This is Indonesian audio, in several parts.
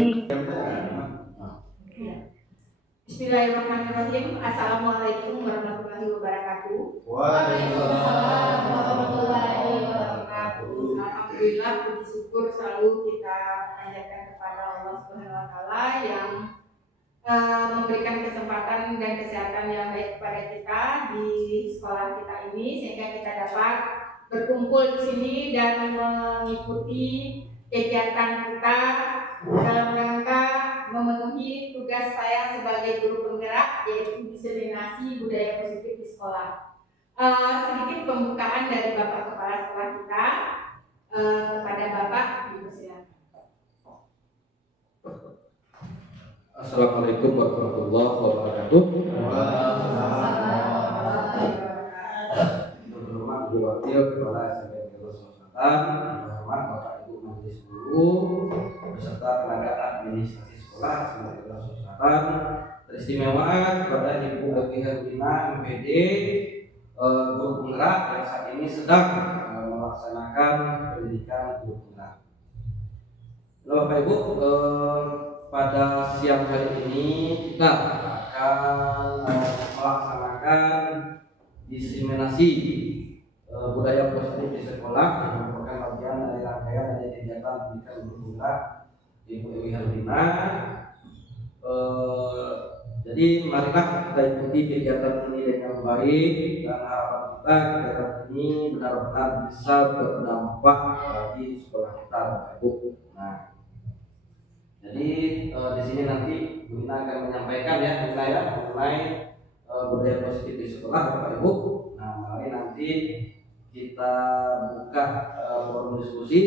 Bismillahirrahmanirrahim. Assalamualaikum warahmatullahi wabarakatuh. Waalaikumsalam warahmatullahi wabarakatuh. Alhamdulillah, puji syukur selalu kita panjatkan kepada Allah Subhanahu wa taala yang memberikan kesempatan dan kesehatan yang baik kepada kita di sekolah kita ini sehingga kita dapat berkumpul di sini dan mengikuti kegiatan kita dalam rangka memenuhi tugas saya sebagai guru penggerak, yaitu diseminasi budaya positif di sekolah. Sedikit pembukaan dari Bapak Kepala Sekolah kita kepada Bapak, dipersilakan. Assalamualaikum warahmatullahi wabarakatuh. Terhormat Ibu Wakil Kepala SMK Selatan, terhormat Bapak Ibu Majelis Guru beserta tenaga administrasi sekolah SMK Selatan, teristimewa kepada Ibu Ati Herlina MPD, guru penggerak yang saat ini sedang melaksanakan pendidikan guru penggerak. Bapak Ibu, pada siang hari ini kita akan melaksanakan diseminasi budaya positif di sekolah yang merupakan bagian dari rangkaian dari kegiatan pendidikan guru penggerak Ibu Ewi Herlina. Jadi marilah kita ikuti kegiatan ini dengan baik dan harapan kita kegiatan ini benar-benar bisa berdampak bagi sekolah kita, Bapak Ibu. Nah, jadi di sini nanti Bu Ina akan menyampaikan mengenai budaya positif di sekolah, Bapak Ibu. Nah, mari nanti kita buka forum diskusi,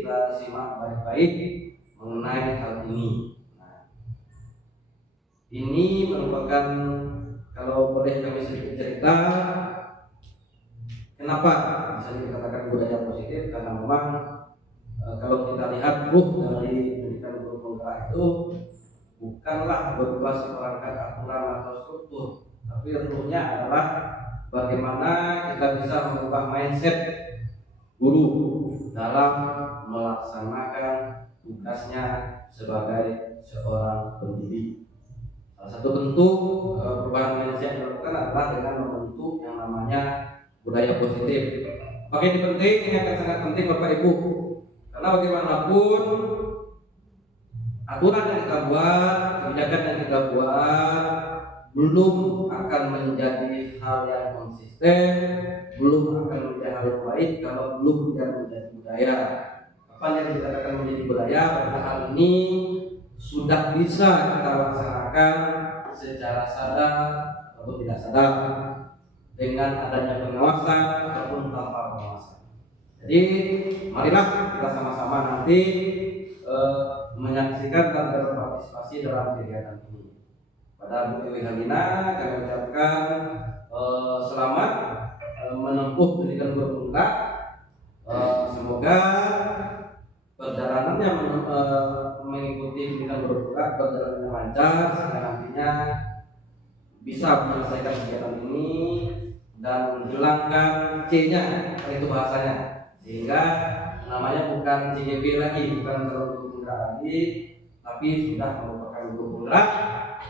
kita simak baik-baik mengenai hal ini. Nah, ini merupakan, kalau boleh kami sedikit cerita, kenapa bisa dikatakan budaya positif? Karena memang kalau kita lihat ruh dari pendidikan guru penggerak itu bukanlah berupa seperangkat aturan atau struktur, tapi ruhnya adalah bagaimana kita bisa mengubah mindset guru dalam melaksanakan tugasnya sebagai seorang pendidik. Salah satu bentuk perubahan mindset yang dilakukan adalah dengan membentuk yang namanya budaya positif. Maka ini penting, ini akan sangat penting Bapak Ibu. Karena bagaimanapun aturan yang kita buat, kebijakan yang kita buat belum akan menjadi hal yang konsisten, belum akan menjadi hal yang baik kalau belum menjadi budaya. Apa yang dikatakan menjadi budaya? Pada hal ini sudah bisa kita laksanakan secara sadar atau tidak sadar dengan adanya pengawasan ataupun tanpa pengawasan. Jadi marilah kita sama-sama nanti menyaksikan dan berpartisipasi dalam kegiatan ini. Pada Bu Ewi Herlina kami ucapkan selamat menempuh pendidikan guru penggerak. Semoga perjalanannya mengikuti pendidikan guru penggerak berjalan dengan lancar sehingga nantinya bisa menyelesaikan kegiatan ini dan menghilangkan C-nya, itu bahasanya, sehingga namanya bukan CGP lagi, bukan calon guru penggerak lagi, tapi sudah merupakan guru penggerak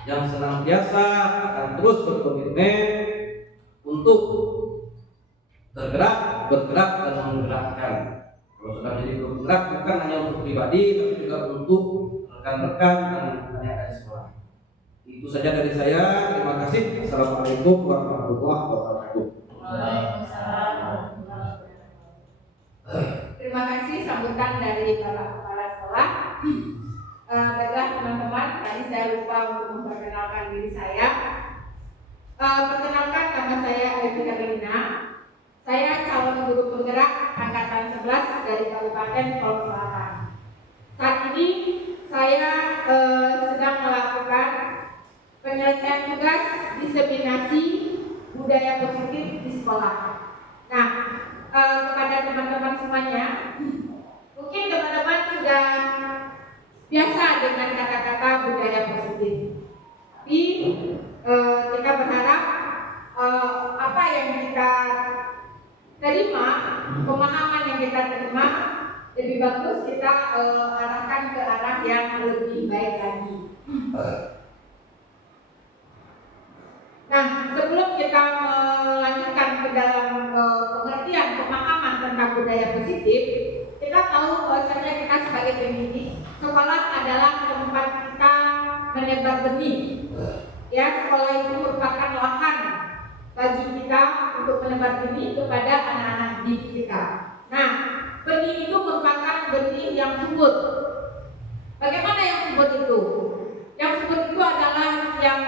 yang senantiasa akan terus berkomitmen untuk bergerak dan menggerakkan. Kalau sudah menjadi guru penggerak bukan hanya untuk pribadi, tapi juga untuk rekan-rekan dan lingkungan yang ada di sekolah. Itu saja dari saya. Terima kasih. Assalamualaikum warahmatullahi wabarakatuh. Terima kasih sambutan dari Bapak Kepala Sekolah. Baiklah teman-teman, tadi saya lupa untuk memperkenalkan diri saya. Perkenalkan, nama saya Ewi Herlina. Saya calon guru penggerak angkatan 11 dari Kabupaten Solok Selatan. Saat ini saya sedang melakukan penyelesaian tugas diseminasi budaya positif di sekolah. Nah, kepada teman-teman semuanya, mungkin teman-teman sudah biasa dengan kata-kata budaya positif. Tapi kita berharap apa yang kita terima, pemahaman yang kita terima lebih bagus kita arahkan ke arah yang lebih baik lagi. Nah, sebelum kita melanjutkan ke dalam pengertian pemahaman tentang budaya positif, kita tahu bahwasanya kita sebagai pendidik, sekolah adalah tempat kita menebar benih. Ya, sekolah itu merupakan lahan bagi kita untuk menebar benih kepada anak-anak didik kita. Nah, benih itu merupakan benih yang subur. Bagaimana yang subur itu? Yang subur itu adalah yang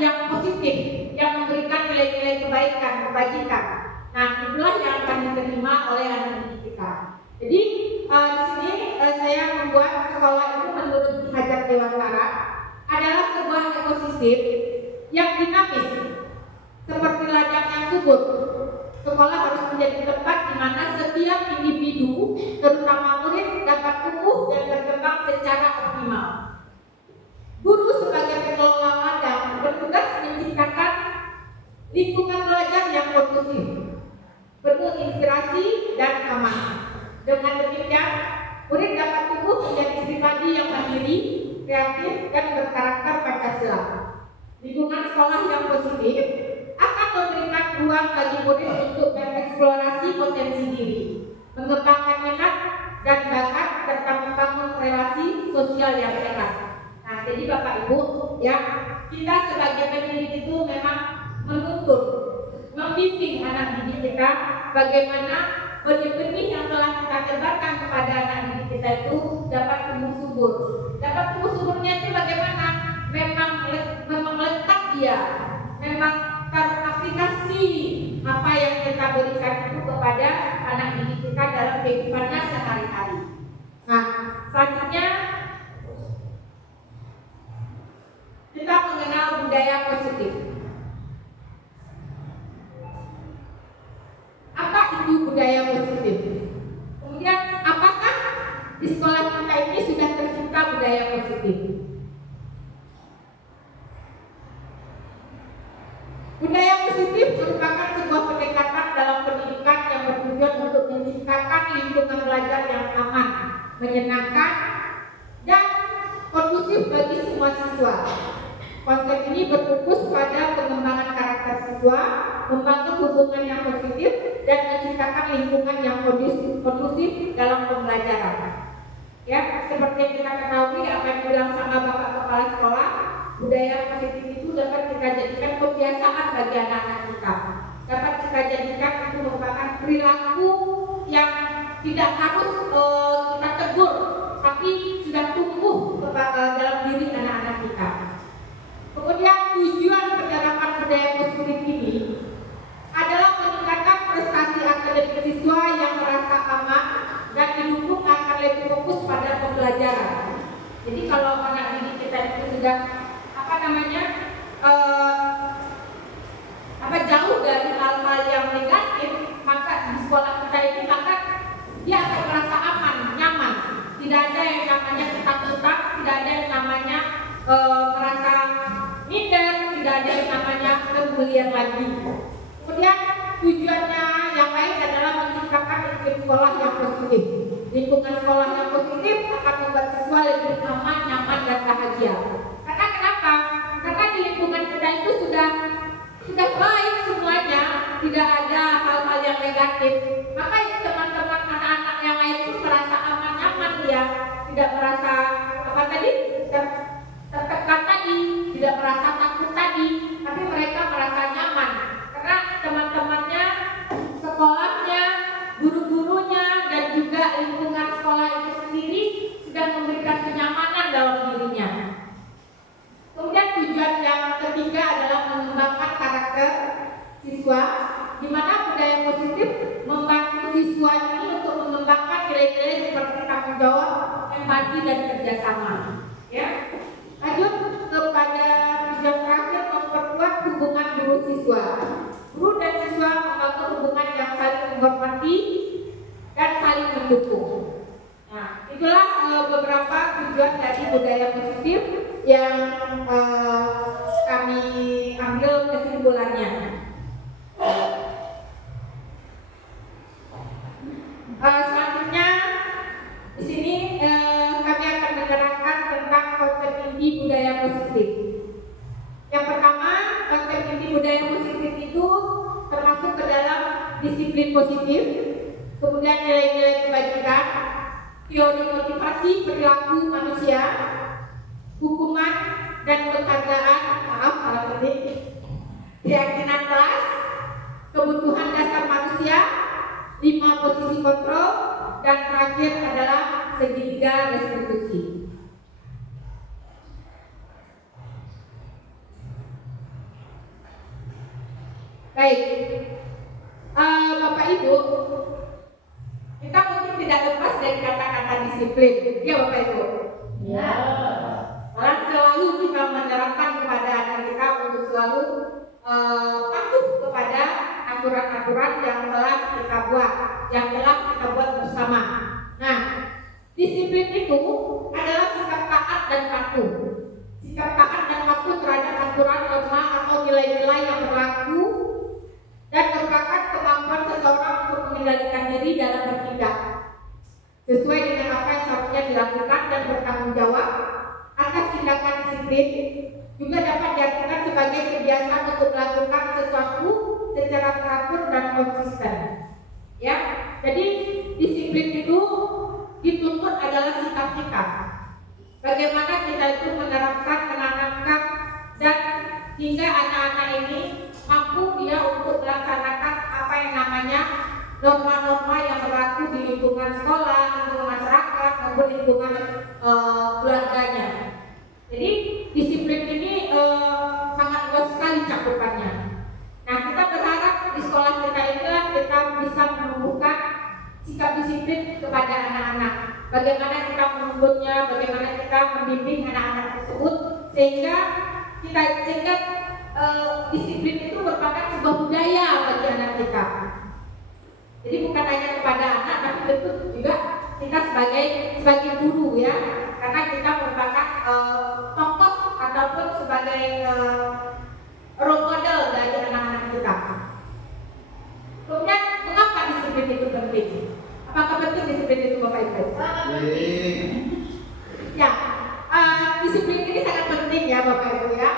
yang positif, yang memberikan nilai-nilai kebaikan, kebajikan. Nah, itulah yang akan diterima oleh anak didik kita. Jadi di sini saya membuat sekolah itu menurut Ki Hajar Dewantara adalah sebuah ekosistem yang dinamis, seperti ladang yang subur. Sekolah harus menjadi tempat di mana setiap individu, terutama murid, dapat tumbuh dan berkembang secara optimal. Guru sebagai pengelola ladang bertugas menciptakan lingkungan belajar yang kondusif, penuh inspirasi dan aman. Dengan demikian, murid dapat tumbuh menjadi pribadi yang mandiri, kreatif, dan berkarakter Pancasila. Lingkungan sekolah yang positif akan memberikan ruang bagi murid untuk mengeksplorasi potensi diri, mengembangkan minat dan bakat, serta membangun relasi sosial yang sehat. Nah, jadi Bapak Ibu, ya, kita sebagai pendidik itu memang menuntut, membimbing anak didik kita bagaimana benih-benih yang telah kita tebarkan kepada anak didik kita itu dapat tumbuh subur. Dapat tumbuh suburnya itu bagaimana? Memang letak dia, memang teraplikasi apa yang kita berikan itu kepada anak didik kita dalam kehidupannya sehari-hari. Nah, selanjutnya kita mengenal budaya positif. Apa itu budaya positif? Kemudian, apakah di sekolah kita ini sudah tercipta budaya positif? Budaya positif merupakan sebuah pendekatan dalam pendidikan yang bertujuan untuk menciptakan lingkungan belajar yang aman, menyenangkan, dan kondusif bagi semua siswa. Konsep ini berfokus pada pengembangan karakter siswa, membangun hubungan yang positif, dan menciptakan lingkungan yang kondusif dalam pembelajaran. Ya, seperti yang kita ketahui, apa yang dibilang sama Bapak Kepala Sekolah, budaya positif itu dapat kita jadikan kebiasaan bagi anak-anak kita. Dapat kita jadikan itu merupakan perilaku yang tidak harus kita tegur, tapi sudah tumbuh dalam diri anak-anak kita. Kemudian tujuan penerapan budaya positif ini adalah meningkatkan prestasi akademik siswa yang merasa aman dan didukung akan lebih fokus pada pembelajaran. Jadi kalau anak didik kita itu sudah jauh dari hal-hal yang negatif, maka di sekolah kita ini maka dia akan merasa aman, nyaman. Tidak ada yang namanya ketakutan, tidak ada yang namanya merasa minder, tidak ada yang namanya kemuliaan lagi. Kemudian tujuannya yang lain adalah menciptakan iklim sekolah yang positif. Lingkungan sekolah yang positif akan membuat siswa lebih aman, nyaman, dan bahagia. Karena kenapa? Karena di lingkungan kita itu sudah baik semuanya, tidak ada hal-hal yang negatif. Maka teman-teman anak-anak yang lain itu merasa aman, nyaman, dia tidak merasa tertekan tadi, tidak merasa takut tadi, tapi mereka merasa nyaman karena teman-temannya, sekolahnya, guru-gurunya, dan juga lingkungan sekolah itu sendiri sudah memberikan kenyamanan dalam dirinya. Kemudian tujuan yang ketiga adalah mengembangkan karakter siswa, di mana budaya positif membantu siswa ini untuk mengembangkan nilai-nilai seperti tanggung jawab, empati, dan kerjasama. Ya, lanjut kepada tujuan terakhir, memperkuat hubungan guru siswa. Guru dan siswa membangun hubungan yang saling menghormati dan saling mendukung. Nah, itulah beberapa tujuan dari budaya positif yang kami ambil kesimpulannya. teori motivasi perilaku manusia, hukuman dan penghargaan, salah ketik, keyakinan kelas, kebutuhan dasar manusia, 5 posisi kontrol, dan terakhir adalah segitiga restitusi. Baik, Bapak Ibu, kita mungkin tidak lepas dari kata-kata disiplin, ya Bapak Ibu. Ya. Karena selalu kita menerapkan kepada anak kita untuk selalu patuh kepada aturan-aturan yang telah kita buat, bersama. Nah, disiplin itu adalah sikap taat dan patuh. Sikap taat dan patuh terhadap aturan, norma atau nilai-nilai yang berlaku dan merupakan kemampuan seseorang untuk mengendalikan diri dalam bertindak sesuai dengan apa yang seharusnya dilakukan dan bertanggung jawab atas tindakan disiplin. Juga dapat diartikan sebagai kebiasaan untuk melakukan sesuatu secara teratur dan konsisten. Ya, jadi disiplin itu dituntut adalah sikap kita. Bagaimana kita itu menerapkan, menanamkan, dan hingga anak-anak ini mampu dia untuk melaksanakan apa yang namanya norma-norma yang berlaku di lingkungan sekolah, lingkungan masyarakat, maupun lingkungan keluarganya. Jadi disiplin ini sangat luas sekali cakupannya. Nah, kita berharap di sekolah kita inilah kita bisa menumbuhkan sikap disiplin kepada anak-anak. Bagaimana kita menuntutnya, bagaimana kita membimbing anak-anak tersebut sehingga disiplin itu merupakan sebuah budaya bagi anak kita. Jadi bukan hanya kepada anak, tapi tentu juga kita sebagai guru ya, karena kita merupakan tokoh ataupun sebagai role model dari anak-anak kita. Kemudian mengapa disiplin itu penting? Apakah penting disiplin itu Bapak Ibu? Ya, disiplin ini sangat penting ya Bapak Ibu ya.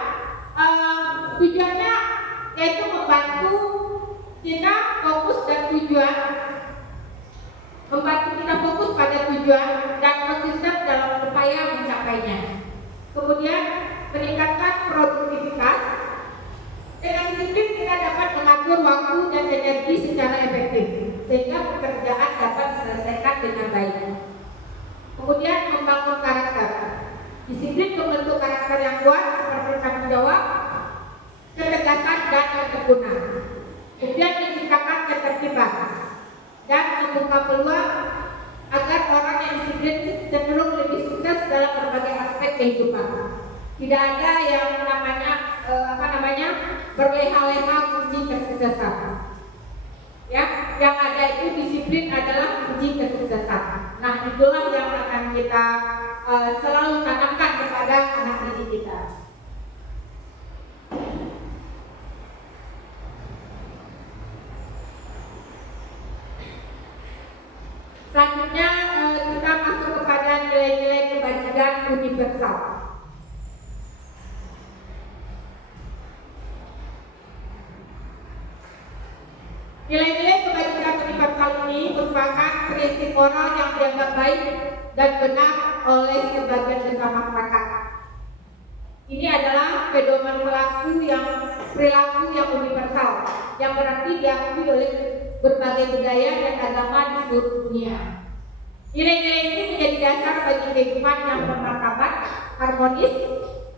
Tujuannya yaitu membantu kita fokus dan tujuan, membantu kita fokus pada tujuan dan konsisten dalam upaya mencapainya. Kemudian meningkatkan produktivitas. Dengan disiplin kita dapat mengatur waktu dan energi secara efektif sehingga pekerjaan dapat diselesaikan dengan baik. Kemudian membangun karakter. Disiplin membentuk karakter yang kuat seperti tanggung jawab, ketegasan dan ketekunan. Kemudian menciptakan ketertiban dan membuka peluang agar orang yang disiplin cenderung lebih sukses dalam berbagai aspek kehidupan. Tidak ada yang namanya berleha-leha kunci kesuksesan. Ya, yang ada itu disiplin adalah kunci kesuksesan. Nah, itulah yang akan kita selalu tanamkan kepada anak didik kita. Selanjutnya kita masuk kepada nilai-nilai kebajikan universal. Nilai-nilai kebajikan universal ini merupakan prinsip moral yang dianggap baik dan benar oleh sebagian besar masyarakat. Ini adalah pedoman perilaku yang universal, yang berarti diakui oleh berbagai budaya dan agama di seluruh dunia. Nilai-nilai ini menjadi dasar bagi kehidupan yang bermartabat, harmonis,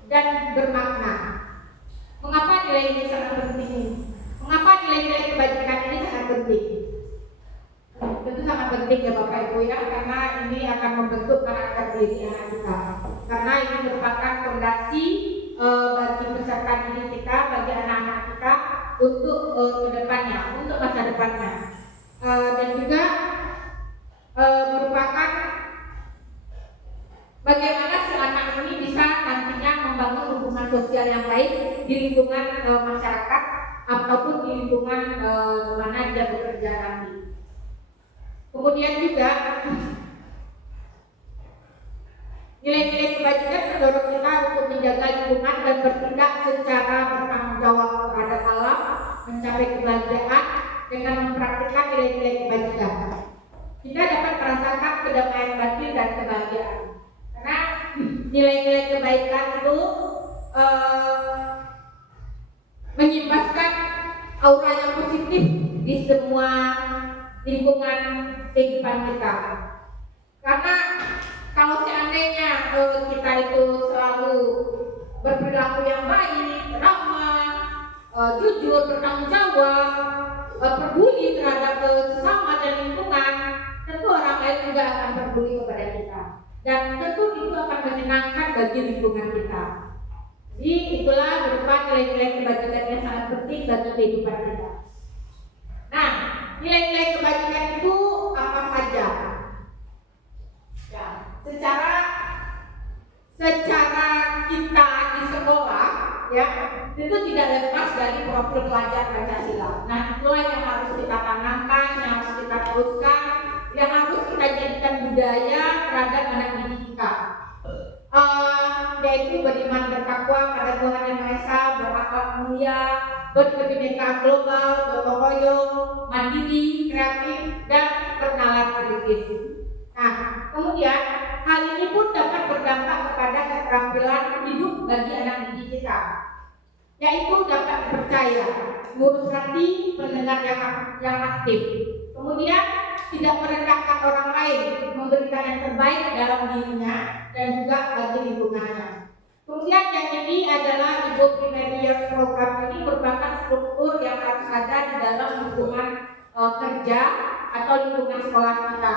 dan bermakna. Mengapa nilai ini sangat penting? Mengapa nilai-nilai kebajikan ini sangat penting? Tentu sangat penting ya Bapak Ibu ya, karena ini akan membentuk karakter diri anak kita. Karena ini merupakan fondasi bagi peserta didik kita, bagi anak-anak kita untuk kedepannya, untuk masa depannya, dan juga merupakan bagaimana si anak ini bisa nantinya membangun hubungan sosial yang baik di lingkungan masyarakat ataupun di lingkungan mana dia bekerja nanti. Kemudian juga nilai-nilai kebajikan mendorong kita untuk menjaga lingkungan dan bertindak secara bertanggung jawab terhadap alam, mencapai kebahagiaan dengan mempraktikkan nilai-nilai kebajikan. kita dapat merasakan kedamaian batin dan kebahagiaan. Karena nilai-nilai kebaikan itu menyimpaskan aura yang positif di semua lingkungan kehidupan kita. Karena kalau seandainya kita itu selalu berperilaku yang baik, ramah, jujur, bertanggung jawab, peduli terhadap sesama dan lingkungan, tentu orang lain juga akan peduli kepada kita. Dan tentu itu akan menyenangkan bagi lingkungan kita. Jadi itulah berupa nilai-nilai kebajikan yang sangat penting bagi kehidupan kita. Nah, nilai-nilai kebajikan itu apa saja? Ya, secara kita di sekolah, ya, itu tidak lepas dari profil pelajar Pancasila. Nah, itulah yang harus kita tanamkan, yang harus kita teruskan, yang harus kita jadikan budaya terhadap anak didik kita. Yaitu beriman bertakwa pada Tuhan Yang Maha Esa, berakhlak mulia, berkebinekaan global, gotong royong, mandiri, kreatif, dan bernalar kritis. Nah, kemudian hal ini pun dapat berdampak kepada keterampilan hidup bagi anak didik kita, yaitu dapat dipercaya, ngurus hati, pendengar yang aktif, kemudian tidak merendahkan orang lain, memberikan yang terbaik dalam dirinya dan juga bagi lingkungannya. Kemudian yang ini adalah Ibu Primary Years Program ini merupakan struktur yang harus ada di dalam lingkungan kerja atau lingkungan sekolah kita,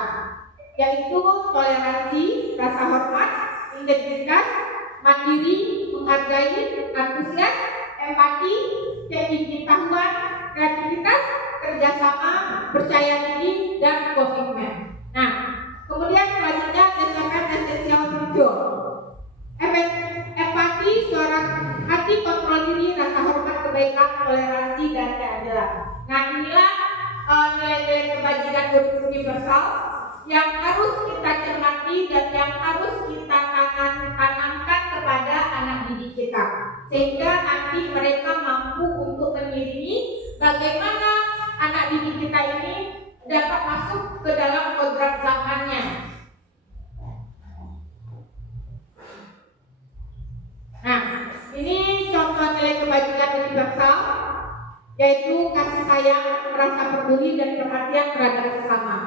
yaitu toleransi, rasa hormat, integritas, mandiri, menghargai, antusias, empati, pengetahuan, kreativitas, kerjasama, percaya diri, dan komitmen. Nah, kemudian selanjutnya berdasarkan esensial tujuh, empati, suara hati, kontrol diri, rasa hormat, kebaikan, toleransi, dan keadilan. Nah, inilah nilai-nilai kebajikan universal yang harus kita cermati dan yang harus kita tanamkan kepada anak didik kita, sehingga nanti mereka mampu untuk mengiringi bagaimana anak didik kita ini dapat masuk ke dalam program zamannya. Nah, ini contoh nilai kebajikan universal, yaitu kasih sayang, rasa peduli, dan perhatian terhadap sesama.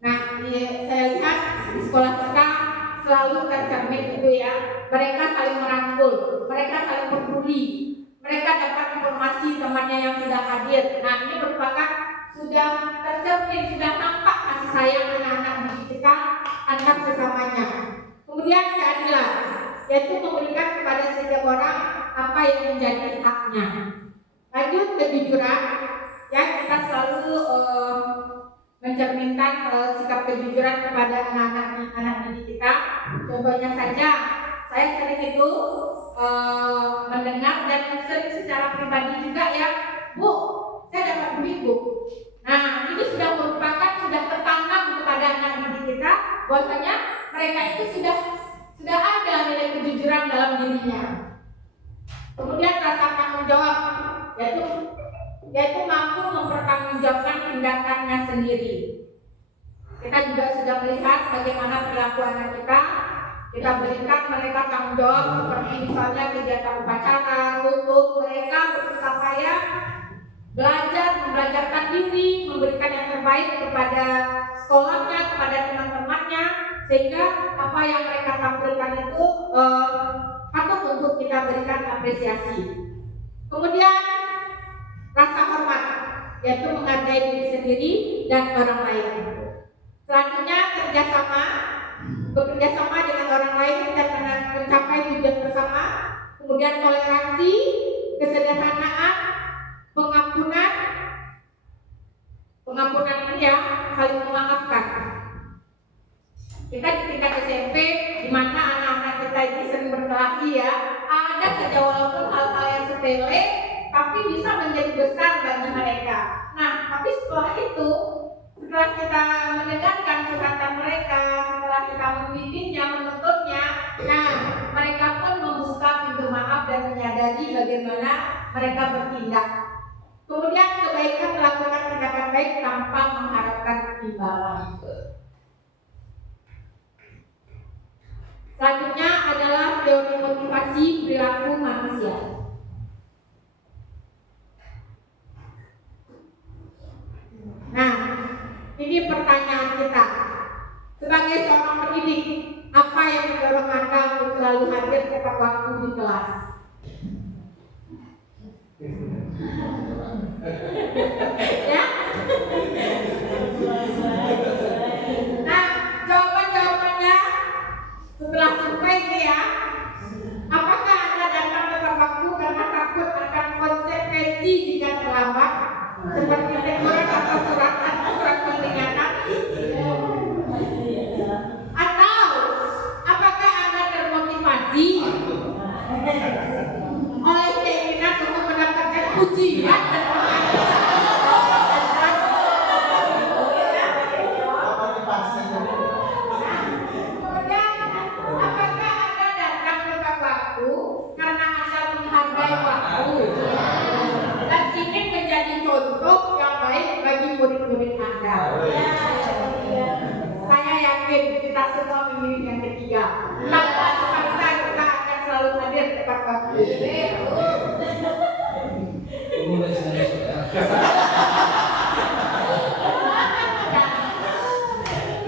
Nah, saya lihat di sekolah kita selalu tercermin itu ya, mereka saling merangkul, mereka saling peduli, mereka dapat informasi temannya yang tidak hadir. Nah, ini merupakan sudah tercermin, sudah nampak kasih sayang anak-anak didik kita antar sesamanya. Kemudian keadilan, yaitu memberikan kepada setiap orang apa yang menjadi haknya. Lanjut kejujuran, ya, kita selalu mencerminkan sikap kejujuran kepada anak didik kita. Contohnya saja, saya sering itu mendengar dan sering secara pribadi juga ya, Bu, saya dapat duit Bu. Nah, ini sudah merupakan, sudah tertanam kepada anak didik kita, bahwasanya mereka itu sudah ada nilai kejujuran dalam dirinya. Kemudian rasa tanggung jawab, yaitu mampu mempertanggungjawabkan tindakannya sendiri. Kita juga sudah melihat bagaimana perilaku anak kita berikan mereka tanggung jawab, seperti misalnya kegiatan upacara, tutup, mereka bersusah payah belajarkan diri, memberikan yang terbaik kepada sekolahnya, kepada teman-temannya, sehingga apa yang mereka tampilkan itu patut untuk kita berikan apresiasi. Kemudian rasa hormat, yaitu menghargai diri sendiri dan orang lain. Selanjutnya bekerja sama dengan orang lain dan mencapai tujuan bersama. Kemudian toleransi, kesederhanaan, pengampunan ini ya, saling memaafkan. Kita di tingkat SMP, di mana anak-anak kita ini sering berkelahi ya, ada saja walaupun hal-hal yang sepele, tapi bisa menjadi besar bagi mereka. Nah, tapi setelah itu, setelah kita mendengarkan curhatan mereka, setelah kita membimbingnya, menuntutnya, nah, mereka pun membuka pintu maaf dan menyadari bagaimana mereka bertindak. Kemudian kebaikan melakukan tindakan baik tanpa mengharapkan imbalan. Selanjutnya adalah teori motivasi perilaku manusia. Nah, ini pertanyaan kita. Sebagai seorang pendidik, apa yang mendorong Anda untuk selalu hadir tepat waktu di kelas? Ya? Nah, jawabannya setelah survei ini ya. Apakah Anda datang tepat waktu karena takut akan konsekuensi jika terlambat? Seperti teguran atau surat peringatan? Atau apakah Anda termotivasi oleh keinginan untuk mendapatkan pujian dan kemudian apakah Anda datang tepat waktu karena Anda menghargai waktu dan ingin menjadi contoh yang baik bagi murid-murid Anda? Saya yakin kita semua memilih yang ketiga. Tanpa sepaksa kita akan selalu hadir tepat waktu.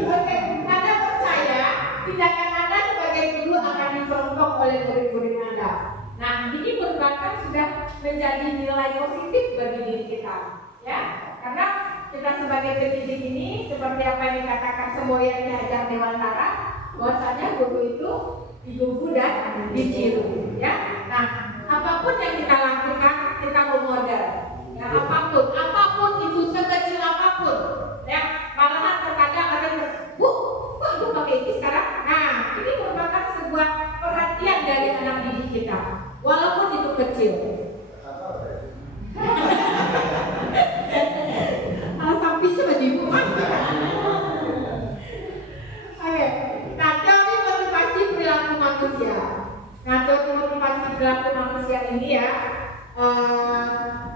Oke, Anda percaya tindakan Anda sebagai guru akan dicontoh oleh murid-murid Anda. Nah, ini merupakan sudah menjadi nilai positif bagi diri kita, ya. Karena kita sebagai pendidik ini seperti apa yang dikatakan semboyan Ki Hajar Dewantara, bahwasanya guru itu digugu dan ditiru, ya. Nah, apapun yang kita lakukan kita memodel, ya, apapun itu sekecil apapun, ya. Malahan terkadang ada kok ibu pakai ini sekarang. Nah, ini merupakan sebuah perhatian dari anak didik kita, walaupun itu kecil. Sapi sebagai ibu kan. Oke, nah teori motivasi perilaku manusia. Nah teori motivasi perilaku manusia ini ya,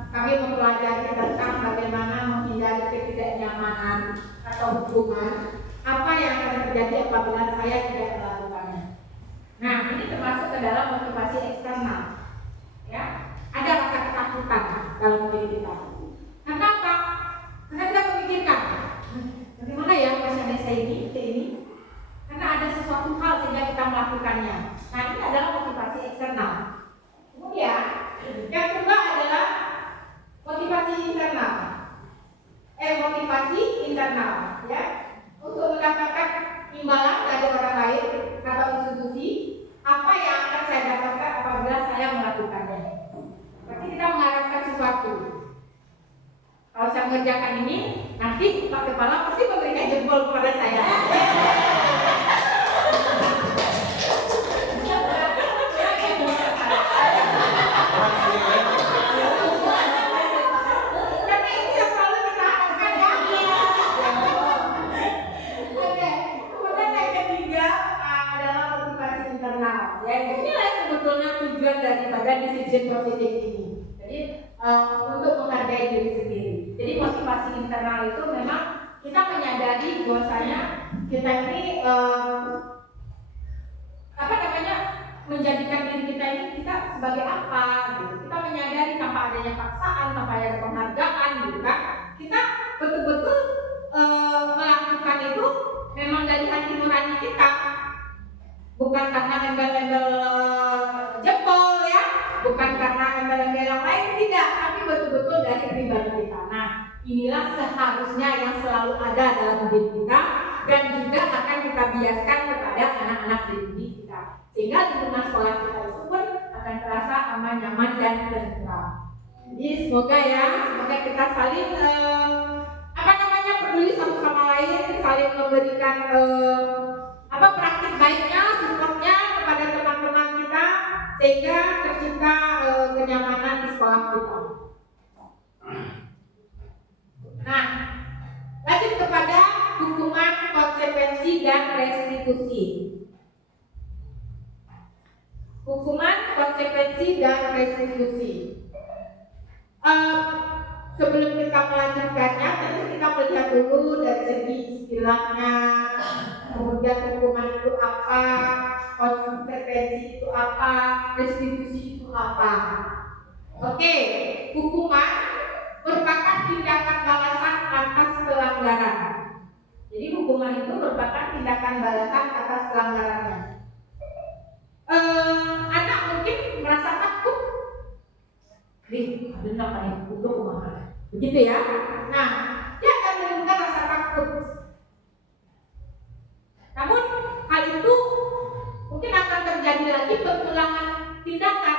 kami mempelajari tentang bagaimana menghindari ketidaknyamanan atau hubungan apa yang akan terjadi apabila saya tidak melakukannya. Nah ini termasuk ke dalam motivasi eksternal, ya. Ada rasa ketakutan dalam diri kita. Karena apa? Karena kita memikirkan bagaimana ya pasien saya ini, karena ada sesuatu hal sehingga kita melakukannya. Nah ini adalah motivasi eksternal. Kemudian yang kedua adalah motivasi internal. Motivasi internal, ya, untuk mendapatkan imbalan dari orang lain atau institusi. Apa yang akan saya dapatkan apabila saya melakukannya? Berarti kita mengharapkan sesuatu. Kalau saya mengerjakan ini, nanti Pak Kepala pasti memberikan jempol kepada saya. Karena itu yang selalu kita harapkan ya. Oke, kemudian yang ketiga adalah motivasi internal. Ya, inilah sebetulnya tujuan daripada disiplin positif ini. Jadi untuk menghargai diri sendiri. Jadi motivasi internal itu memang kita menyadari bahwasanya kita ini menjadikan diri kita ini kita sebagai apa gitu. Kita menyadari tanpa adanya paksaan, tanpa ada penghargaan gitu kan. Kita betul-betul melakukan itu memang dari hati nurani kita. Bukan karena embel-embel jempol ya, bukan karena embel-embel yang lain, tidak, tapi betul-betul dari pribadi kita. Nah, inilah seharusnya yang selalu ada dalam diri kita dan juga akan kita biaskan kepada anak-anak didik kita. Sehingga lingkungan sekolah kita itu pun akan terasa aman, nyaman dan tentram. Jadi semoga kita saling peduli satu sama lain, saling memberikan praktik baiknya, supportnya kepada teman-teman kita sehingga tercipta kenyamanan di sekolah kita. Nah, lanjut kepada hukuman, konsekuensi dan restitusi. Hukuman, konsekuensi dan restitusi. sebelum kita melanjutkannya, tentu kita melihat dulu dari segi istilahnya, kemudian hukuman itu apa, konsekuensi itu apa, restitusi itu apa. Oke, hukuman merupakan tindakan balasan atas pelanggaran. Jadi hukuman itu merupakan tindakan balasan atas pelanggarannya. Anak mungkin merasa takut, ada namanya untuk kumaha, begitu ya. Nah, dia akan menimbulkan rasa takut. Namun hal itu mungkin akan terjadi lagi pengulangan tindakan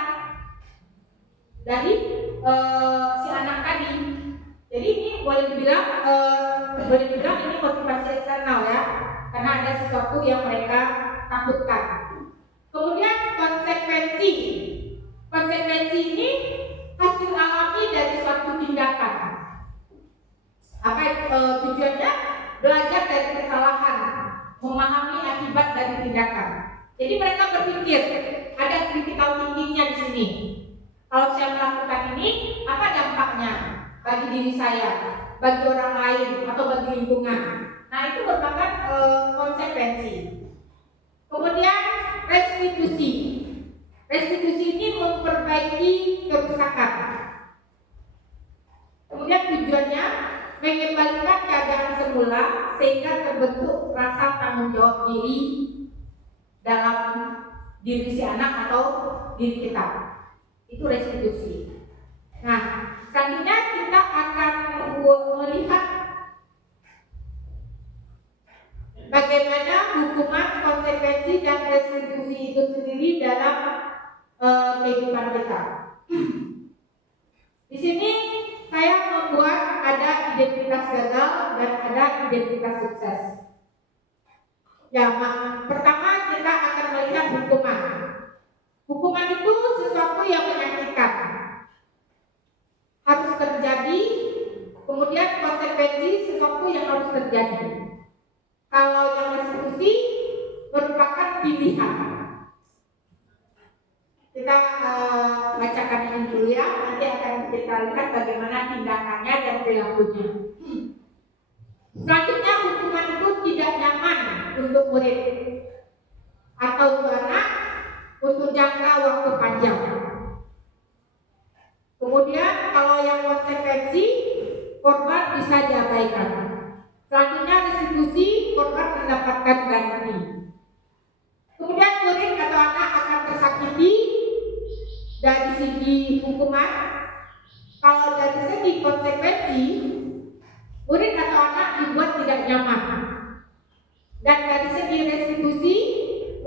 dari si anak tadi. Jadi ini boleh dibilang ini motivasi eksternal ya, karena ada sesuatu yang mereka takutkan. Kemudian konsekuensi ini hasil alami dari suatu tindakan. Apa tujuannya? Belajar dari kesalahan, memahami akibat dari tindakan. Jadi mereka berpikir, ada critical thinking-nya di sini. Kalau saya melakukan ini, apa dampaknya bagi diri saya, bagi orang lain, atau bagi lingkungan? Nah, itu merupakan konsekuensi. Kemudian restitusi. Restitusi ini memperbaiki kerusakan. Kemudian tujuannya mengembalikan keadaan semula sehingga terbentuk rasa tanggung jawab diri dalam diri si anak atau diri kita. Itu restitusi. Nah, selanjutnya kita akan melihat bagaimana hukuman, konsekuensi, dan restitusi itu sendiri dalam kehidupan kita. Di sini saya membuat ada identitas gagal dan ada identitas sukses. Ya, pertama kita akan melihat hukuman. Hukuman itu sesuatu yang menyakitkan, harus terjadi. Kemudian konsekuensi sesuatu yang harus terjadi. Kalau yang restitusi merupakan pilihan. Kita bacakan ini dulu ya, nanti akan kita lihat bagaimana tindakannya dan perilakunya. Selanjutnya, hukuman itu tidak nyaman untuk murid atau untuk anak untuk jangka waktu panjang. Kemudian kalau yang konsekuensi, korban bisa diabaikan. Selanjutnya restitusi, korban mendapatkan ganti. Kemudian murid atau anak akan tersakiti dari segi hukuman. Kalau dari segi konsekuensi, murid atau anak dibuat tidak nyaman. Dan dari segi restitusi,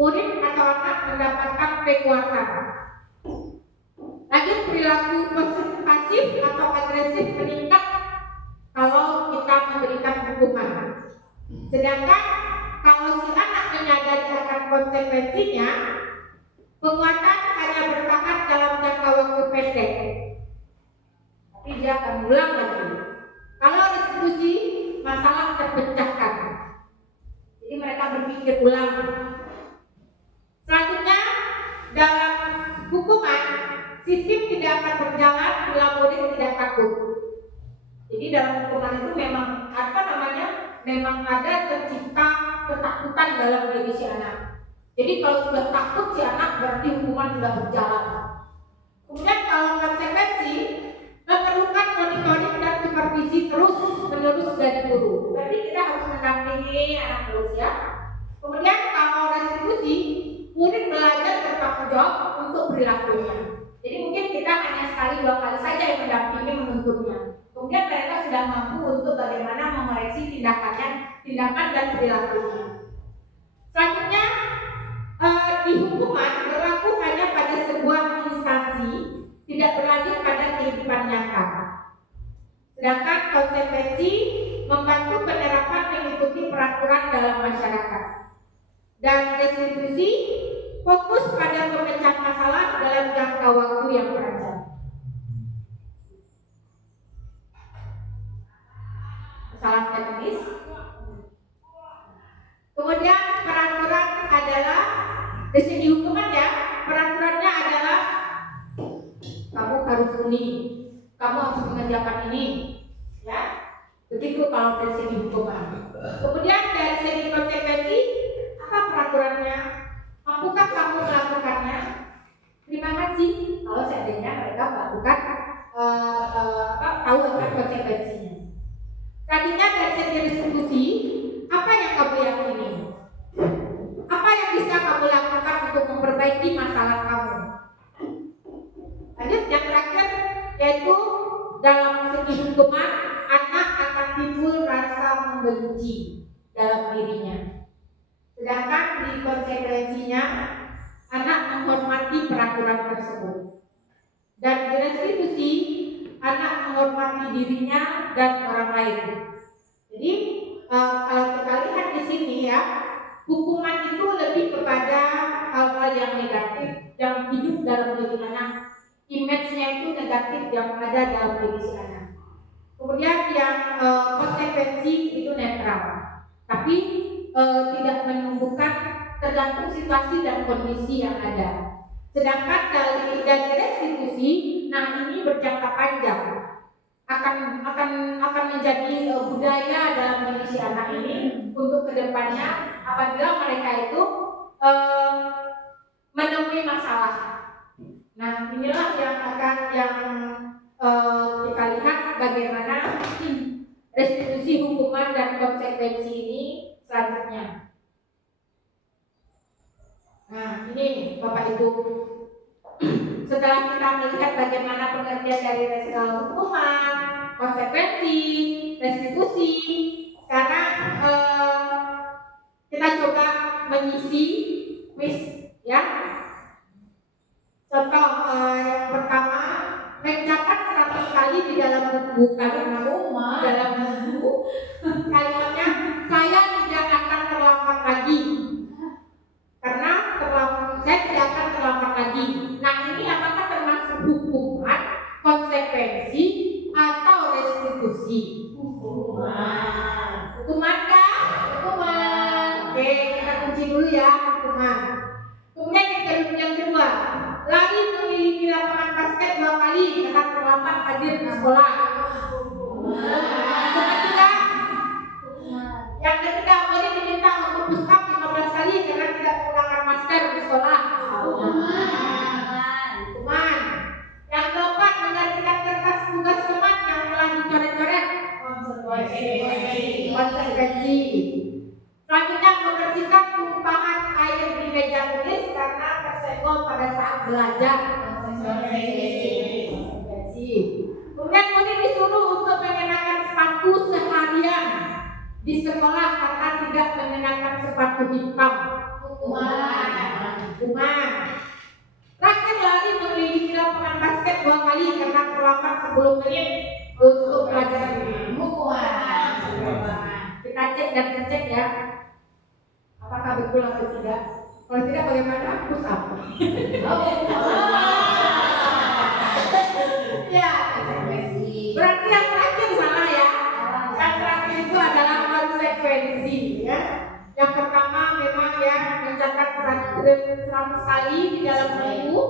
murid atau anak mendapatkan penguatan. Lanjut, perilaku pasif atau agresif meningkat kalau kita memberikan hukuman. Sedangkan kalau si anak menyadari akan konsekuensinya, penguatan hanya bertahan dalam jangka waktu pendek, tapi dia akan ulang lagi. Kalau restitusi, masalah terpecahkan, jadi mereka berpikir ulang. Selanjutnya, dalam hukuman, sistem tidak akan berjalan bila murid tidak takut. Jadi dalam hukuman itu memang memang ada tercipta ketakutan dalam diri si anak. Jadi kalau sudah takut si anak, berarti hukuman sudah berjalan. Kemudian kalau konsekuensi, memerlukan monitoring dan supervisi terus menerus dari guru. Berarti kita harus mendampingi anak terus ya. Kemudian kalau restitusi, murid belajar bertanggung jawab untuk perilakunya. Jadi mungkin kita hanya sekali dua kali saja yang mendampingi menuntunnya. Kemudian mereka sudah mampu untuk bagaimana mengoreksi tindakan dan perilakunya. Selanjutnya, di hukuman berlaku hanya pada sebuah instansi, tidak berlanjut pada kehidupan nyata. Sedangkan konsekuensi membantu penerapan mengikuti peraturan dalam masyarakat. Dan restitusi fokus pada pemecahan masalah dalam jangka waktu yang panjang. Masalah teknis. Kemudian peraturan adalah dari segi hukuman ya, peraturannya adalah kamu harus ini, kamu harus mengerjakan ini, ya. Begitu kalau dari segi hukuman. Kemudian dari segi konsekuensi, apa peraturannya? Mampukah kamu melakukannya? Terima kasih kalau seandainya mereka melakukan tahu akan konsekuensinya. Selanjutnya dari segi restitusi, apa yang kamu yakini? Apa yang bisa kamu lakukan untuk memperbaiki masalah kamu? Lanjut yang terakhir, yaitu dalam segi hukuman, anak akan timbul rasa membenci dalam dirinya. Sedangkan di konsekuensinya, anak menghormati peraturan tersebut. Dan di restitusi, anak menghormati dirinya dan orang lain. Jadi kalau kita lihat di sini ya, hukuman itu lebih kepada hal-hal yang negatif yang hidup dalam diri anak. Image-nya itu negatif yang ada dalam diri si anak. Kemudian yang konsekuensi itu netral, tapi tidak menumbuhkan, tergantung situasi dan kondisi yang ada. Sedangkan dari restitusi, nah ini berjangka panjang, akan menjadi budaya dalam diri si anak ini untuk kedepannya apabila mereka itu menemui masalah. Nah inilah yang kita lihat bagaimana restitusi hukuman dan konsekuensi ini selanjutnya. Nah ini Bapak Ibu, setelah kita melihat bagaimana pengertian dari hukuman, konsekuensi, restitusi, sekarang kita coba mengisi quiz ya. Contoh yang pertama, mencatat 100 kali di dalam buku kalimatnya saya tidak akan terlambat lagi. Karena saya tidak akan terlambat lagi. Nah ini apakah termasuk hukuman, konsekuensi, atau restitusi? Hukuman kah? Hukuman. Oke, kita kunci dulu ya, hukuman. Kemudian yang kedua, lari mengelilingi lapangan basket 2 kali karena terlambat hadir di sekolah. Yang ketiga, murid diminta untuk push up 15 kali karena tidak menggunakan masker di sekolah. Hukuman. Yang keempat, menggantikan kertas tugas teman yang telah dicoret-coret. Konsekuensi. Selanjutnya, membersihkan tumpahan air di meja tulis karena tersenggol pada saat belajar. Konsekuensi. Kemudian murid disuruh untuk mengenakan sepatu seharian di sekolah karena tidak mengenakan sepatu hitam. Hukuman. Terakhir, lari mengelilingi lapangan basket 2 kali karena terlambat 10 menit untuk pelajaran. Hukuman. Kita cek dan ngecek ya, apakah betul atau tidak. Kalau tidak bagaimana? Push up. Ya, berarti yang terakhir salah ya. Yang terakhir itu adalah konsekuensi ya. Yang pertama memang ya, mencatat 100 kali di dalam buku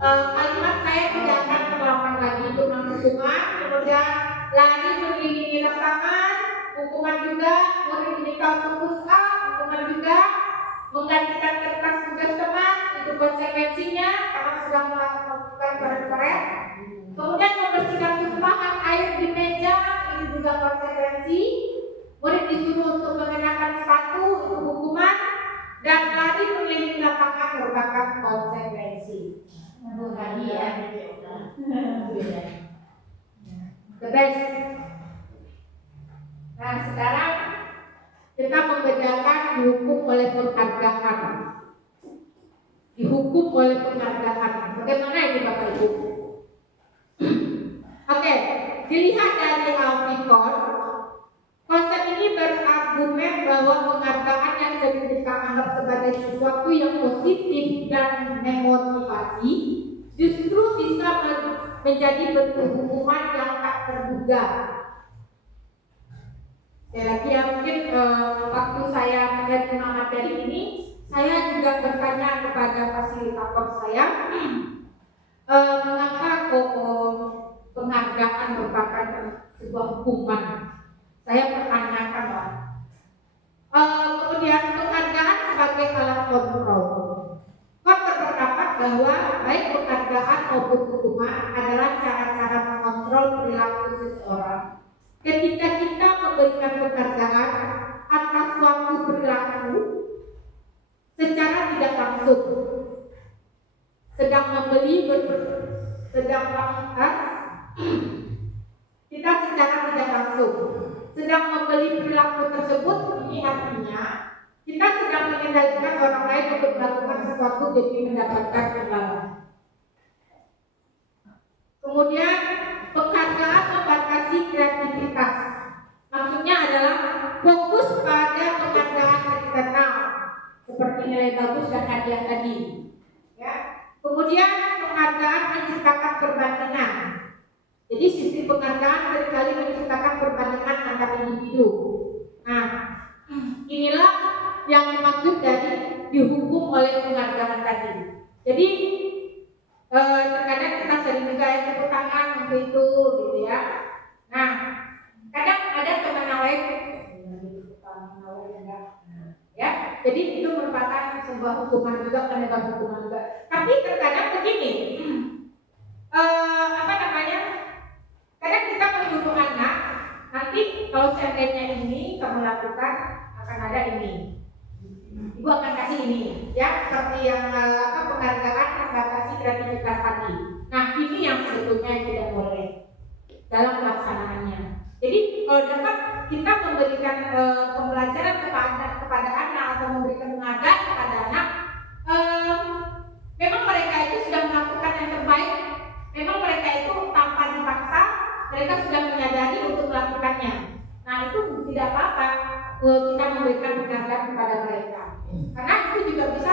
kalimat saya tidak akan terlambat lagi, itu hukuman. Kemudian lari mengelilingi lapangan, hukuman juga. Murid diminta untuk push up, hukuman juga. Menggantikan kertas tugas teman, itu konsekuensinya karena sudah melakukan coret-coret. Kemudian membersihkan tumpahan air di meja, itu juga konsekuensi. Murid disuruh untuk mengenakan sepatu, itu hukuman. Dan lari mengelilingi lapangan merupakan konsekuensi. Tadi ya. The best. Nah sekarang kita membedakan dihukum oleh penghargaan. Dihukum oleh penghargaan. Bagaimana ini Bapak Ibu? Oke, dilihat dari Alfikor, konsep ini berargumen bahwa penghargaan yang sering kita anggap sebagai sesuatu yang positif dan memotivasi justru bisa menjadi bentuk hukuman yang tak terduga. Sekali lagi ya, mungkin waktu saya menerima materi ini, saya juga bertanya kepada fasilitator saya, mengapa kok penghargaan sebuah hukuman. Saya pertanyakan lah. Kemudian penghargaan sebagai alat kontrol. Kok berpendapat bahwa baik penghargaan maupun hukuman adalah cara-cara mengontrol perilaku seseorang. Ketika kita memberikan penghargaan atas suatu perilaku secara tidak langsung, sedang kita secara tidak langsung sedang membeli perilaku tersebut, ini artinya kita sedang mengendalikan orang lain untuk melakukan sesuatu demi mendapatkan imbalan. Kemudian penghargaan membatasi kreativitas. Maksudnya adalah fokus pada penghargaan eksternal seperti nilai bagus dan hadiah tadi. Ya. Kemudian penghargaan menciptakan perbandingan. Jadi sistem penghargaan seringkali menciptakan perbandingan antar individu. Nah, inilah yang dimaksud dari dihukum oleh penghargaan tadi. Jadi terkadang kita sering juga tepuk tangan untuk itu, gitu ya. Nah, kadang ada teman yang lain, ya. Jadi itu merupakan sebuah hukuman juga, penegak hukuman juga. Tapi terkadang begini, kadang kita menuduh anak, nanti kalau seandainya ini kamu lakukan akan ada ini, ibu akan kasih ini, ya, seperti yang penghargaan membatasi kreativitas tadi. Nah, ini yang sebetulnya tidak boleh dalam pelaksanaannya. Jadi kalau dapat kita memberikan pembelajaran kepada anak atau memberikan penghargaan kepada anak, memang mereka itu sudah melakukan yang terbaik. Memang mereka itu tanpa dipaksa, mereka sudah menyadari untuk melakukannya. Nah, itu tidak apa-apa kita memberikan penghargaan kepada mereka, karena itu juga bisa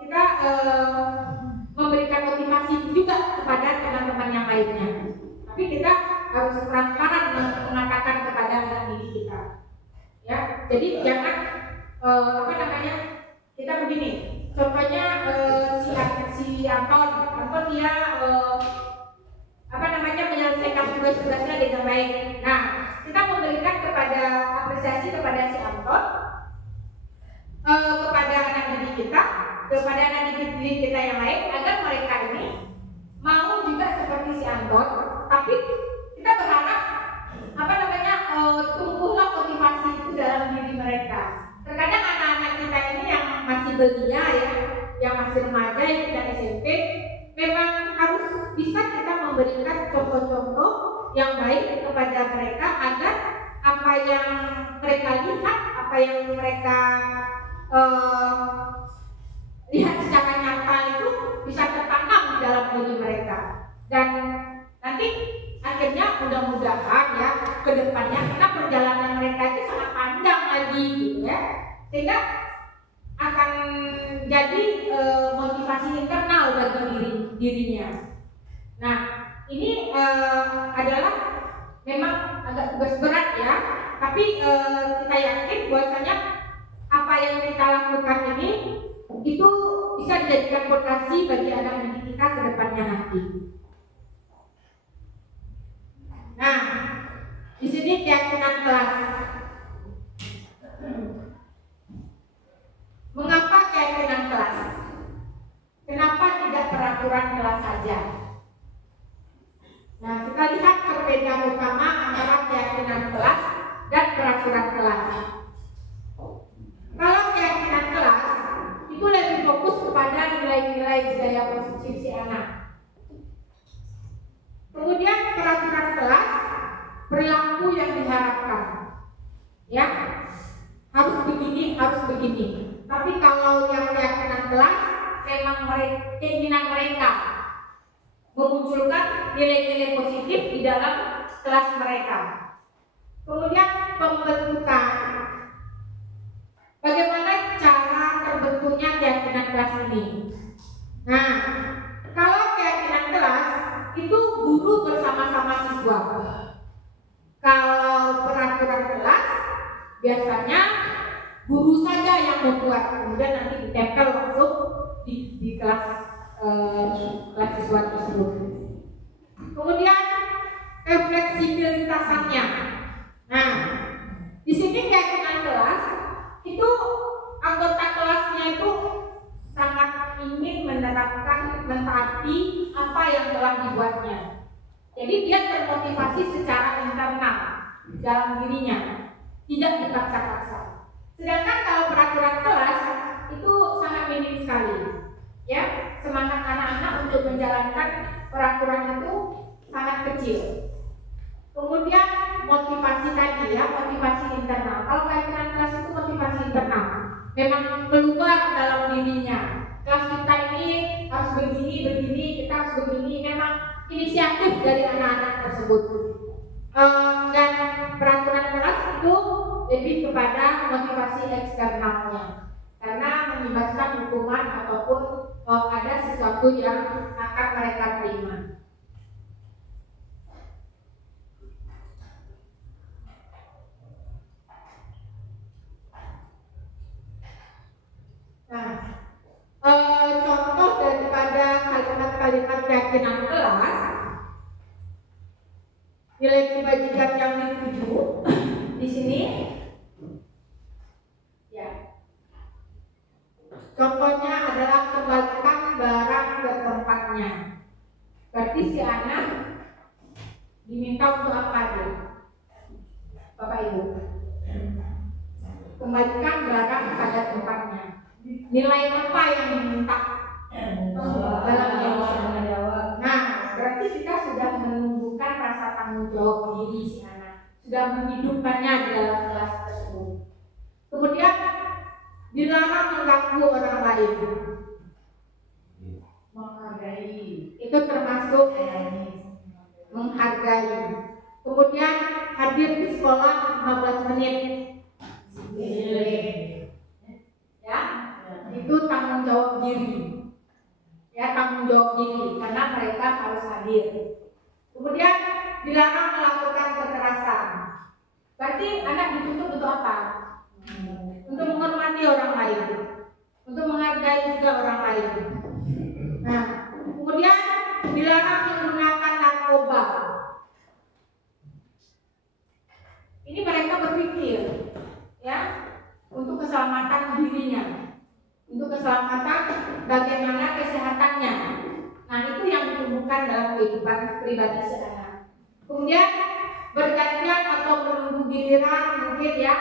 kita memberikan motivasi juga kepada teman-teman yang lainnya. Tapi kita harus transparan mengatakan kepada anak didik kita, ya. Jadi jangan kita begini. Contohnya si Anton dia menyelesaikan tugas-tugasnya dengan baik. Nah, kita memberikan kepada apresiasi kepada si Anton, kepada anak didik kita, kepada anak didik kita yang lain, agar mereka ini mau juga seperti si Anton. Tapi kita berharap tumbuhlah motivasi itu dalam diri mereka. Terkadang anak-anak kita ini yang masih belia, ya, yang masih remaja, yang SMP, memang harus bisa kita memberikan contoh-contoh yang baik kepada mereka agar apa yang mereka lihat, apa yang mereka lihat secara nyata itu bisa tertanam di dalam diri mereka. Dan nanti akhirnya mudah-mudahan ya ke depannya karena perjalanan mereka itu sangat panjang lagi, gitu ya, sehingga akan jadi motivasi internal bagi dirinya. Nah, ini adalah memang agak tugas berat ya, tapi kita yakin bahwasanya apa yang kita lakukan ini itu bisa dijadikan fondasi bagi anak didik kita ke depannya nanti. Nah, di sini keyakinan kelas. Mengapa keyakinan kelas? Kenapa tidak peraturan kelas saja? Nah, kita lihat perbedaan utama antara keyakinan kelas dan peraturan kelas. Kalau keyakinan kelas itu lebih fokus kepada nilai-nilai budaya positif si anak. Kemudian peraturan kelas perilaku yang diharapkan, ya, harus begini, harus begini. Tapi kalau yang keyakinan kelas memang keinginan mereka memunculkan nilai-nilai positif di dalam kelas mereka. Kemudian pembentukan, bagaimana cara terbentuknya keyakinan kelas ini. Nah, kalau keyakinan kelas itu guru bersama-sama siswa. Kalau peraturan kelas biasanya guru saja yang membuat, kemudian nanti ditempel langsung di kelas siswa tersebut. Kemudian fleksibilitas lintasannya. Nah, di sini keyakinan kelas itu anggota kelasnya itu sangat ingin menerapkan, mentaati apa yang telah dibuatnya. Jadi dia termotivasi secara internal dalam dirinya, tidak dipaksa-paksa. Sedangkan kalau peraturan kelas itu sangat minim sekali, ya, semangat anak-anak untuk menjalankan peraturan itu sangat kecil. Kemudian motivasi tadi, ya, motivasi internal. Kalau keyakinan kelas itu motivasi internal, memang keluar dalam dirinya. Kelas kita ini harus begini, kita harus begini. Memang inisiatif dari anak-anak tersebut. Dan peraturan kelas itu lebih kepada motivasi eksternalnya, karena menyebabkan hukuman ataupun ada sesuatu yang akan mereka terima. Nah, contoh daripada kalimat-kalimat keyakinan kelas, nilai kebajikan yang dituju di sini, ya. Contohnya adalah kembalikan barang ke tempatnya. Berarti si anak diminta untuk apa dia? Bapak Ibu, kembalikan barang pada tempatnya. Nilai apa yang diminta dalam jawab? Nah, berarti kita sudah menumbuhkan rasa tanggung jawab diri si anak, sudah menghidupkannya di dalam kelas tersebut. Kemudian dilarang mengganggu orang lain. Menghargai, itu termasuk menghargai. Kemudian hadir di sekolah 15 menit. Ya, itu tanggung jawab diri. Ya, tanggung jawab diri karena mereka harus hadir. Kemudian dilarang melakukan kekerasan. Berarti anak dituntut untuk apa? Untuk menghormati orang lain, untuk menghargai juga orang lain. Nah, kemudian dilarang menggunakan narkoba. Ini mereka berpikir, ya, untuk keselamatan dirinya, untuk keselamatan bagaimana kesehatannya. Nah, itu yang ditumbuhkan dalam kehidupan pribadi si anak. Kemudian bergantian atau menunggu giliran, mungkin, ya,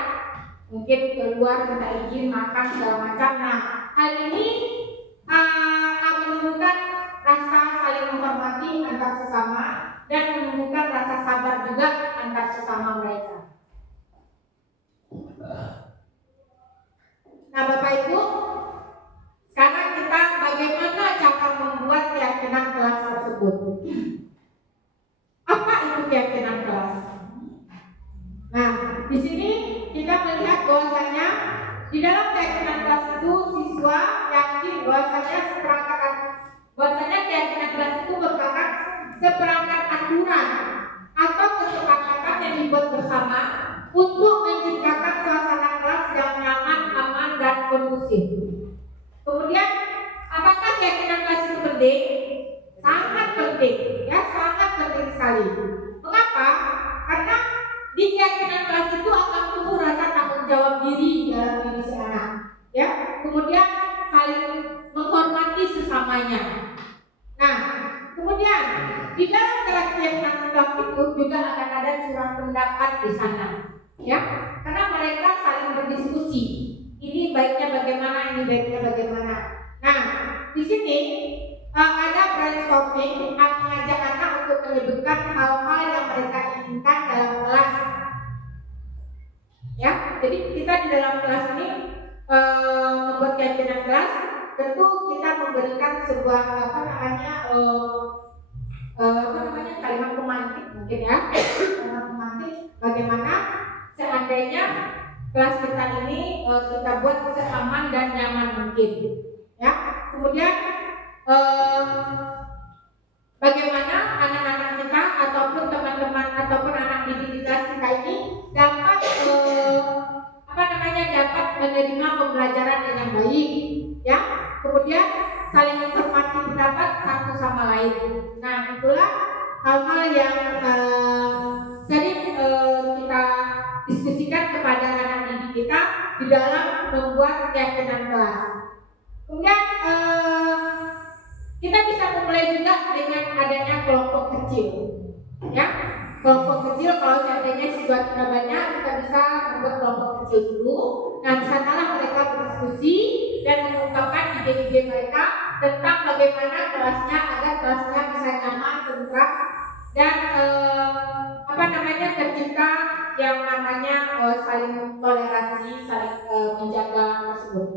mungkin keluar minta izin makan segala macam. Nah, hal ini menunjukkan rasa saling menghormati antar sesama dan menunjukkan rasa sabar juga antar sesama mereka. Nah, Bapak Ibu, sekarang kita bagaimana cara membuat keyakinan kelas tersebut? Apa itu keyakinan kelas? Nah, di sini kita melihat bahwasanya di dalam keyakinan kelas itu siswa yakin bahwasanya keyakinan kelas itu merupakan seperangkat aturan atau kesepakatan yang dibuat bersama untuk menciptakan suasana kelas yang nyaman, aman, dan kondusif. Kemudian, apakah keyakinan kelas itu penting? Sangat penting, ya, sangat penting sekali. Mengapa? Karena di keyakinan kelas itu akan tumbuh rasa tanggung jawab diri dalam diri si anak, ya. Kemudian saling menghormati sesamanya. Nah, kemudian di dalam keyakinan kelas itu juga akan ada curang pendapat di sana, ya. Karena mereka saling berdiskusi. Ini baiknya bagaimana, ini baiknya bagaimana. Nah, di sini ada brainstorming, mengajak anak untuk menyebutkan hal-hal yang mereka inginkan dalam kelas. Ya, jadi kita di dalam kelas ini membuat keyakinan kelas, tentu kita memberikan sebuah kalimat pemantik mungkin, ya, kalimat pemantik bagaimana seandainya kelas kita ini kita buat seaman dan nyaman mungkin, ya. Kemudian bagaimana anak-anak kita ataupun teman-teman ataupun anak didik di kelas kita ini dapat dapat menerima pembelajaran dengan baik, ya. Kemudian saling menghormati pendapat satu sama lain. Nah, itulah hal-hal yang sering kita diskusikan kepada anak didik kita di dalam membuat keyakinan kelas. Kemudian kita bisa memulai juga dengan adanya kelompok kecil, ya. Kelompok kecil, kalau seandainya siswa kita banyak, kita bisa membuat kelompok kecil dulu. Nah, di sanalah mereka berdiskusi dan mengungkapkan ide-ide mereka tentang bagaimana kelasnya agar kelasnya bisa nyaman, tentram, dan tercipta yang namanya saling toleransi, saling menjaga tersebut.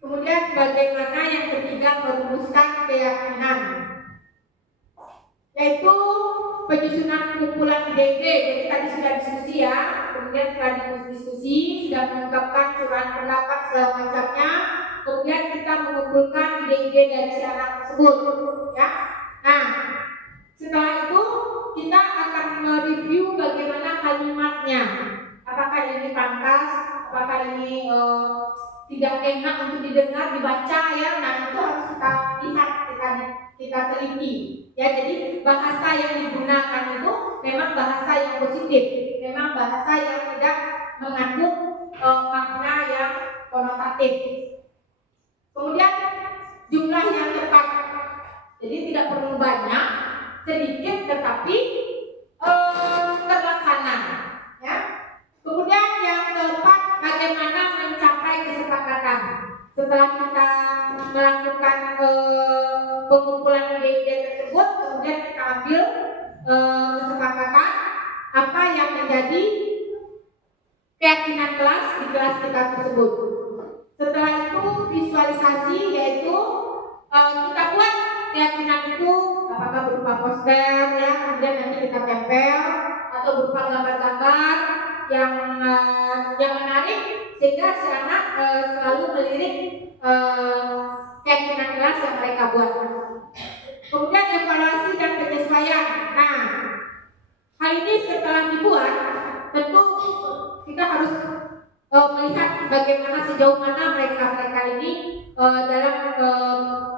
Kemudian bagaimana yang ketiga, merumuskan keyakinan, yaitu penyusunan kumpulan ide-ide. Jadi tadi sudah diskusi ya, kemudian setelah diskusi sudah mengungkapkan curahan pendapat segala macamnya, kemudian kita mengumpulkan ide-ide dari si anak tersebut, ya. Nah, setelah itu kita akan mereview bagaimana kalimatnya, apakah ini pantas, apakah ini tidak enak untuk didengar, dibaca, ya. Nah, itu harus kita lihat, kita teliti, ya. Jadi bahasa yang digunakan itu memang bahasa yang positif, memang bahasa yang tidak mengandung makna yang konotatif. Kemudian jumlah yang tepat, jadi tidak perlu banyak, sedikit tetapi terlaksana, ya. Kemudian yang keempat, bagaimana mencapai kesepakatan. Setelah kita melakukan pengumpulan ide-ide tersebut, kemudian kita ambil kesepakatan apa yang menjadi keyakinan kelas di kelas kita tersebut. Setelah itu visualisasi, yaitu kita buat keyakinan itu apakah berupa poster, ya, kemudian nanti kita tempel, atau berupa gambar-gambar yang menarik sehingga si anak selalu melirik keyakinan kelas yang mereka buat. Kemudian evaluasi dan penyesuaian. Nah, hal ini setelah dibuat, tentu kita harus melihat bagaimana sejauh mana mereka ini dalam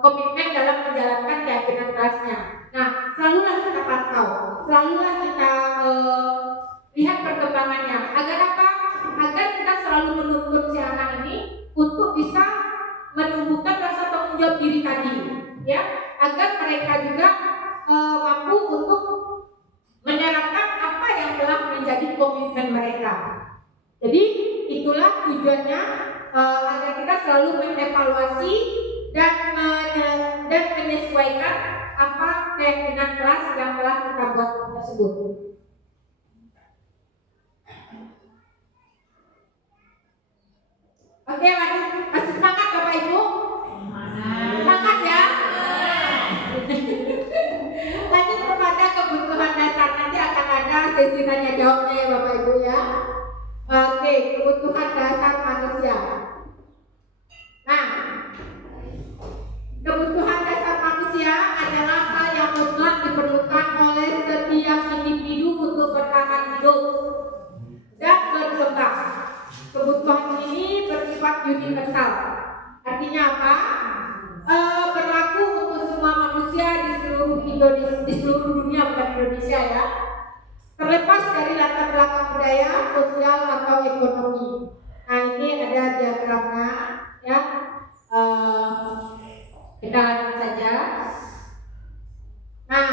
komitmen dalam menjalankan keyakinan kelasnya. Nah, selalulah kita pantau, selalulah kita lihat perkembangannya. Agar apa? Agar kita selalu menuntut si anak ini untuk bisa menumbuhkan rasa tanggung jawab diri tadi, ya, agar mereka juga mampu untuk menerapkan apa yang telah menjadi komitmen mereka. Jadi itulah tujuannya, agar kita selalu mengevaluasi dan menyesuaikan apa keyakinan kelas yang telah kita buat tersebut. Oke, lanjut. Masih semangat Bapak Ibu? Semangat ya? Lanjut kepada kebutuhan dasar. Nanti akan ada sesi tanya jawabnya ya Bapak Ibu ya. Oke, kebutuhan dasar manusia. Nah, kebutuhan dasar manusia adalah hal yang mutlak diperlukan oleh setiap individu untuk bertahan hidup dan berkembang. Kebutuhan ini bersifat universal. Artinya apa? Berlaku untuk semua manusia di seluruh dunia, bukan Indonesia ya. Terlepas dari latar belakang budaya, sosial atau ekonomi. Nah, ini ada diagramnya, ya. Kita lihat saja. Nah,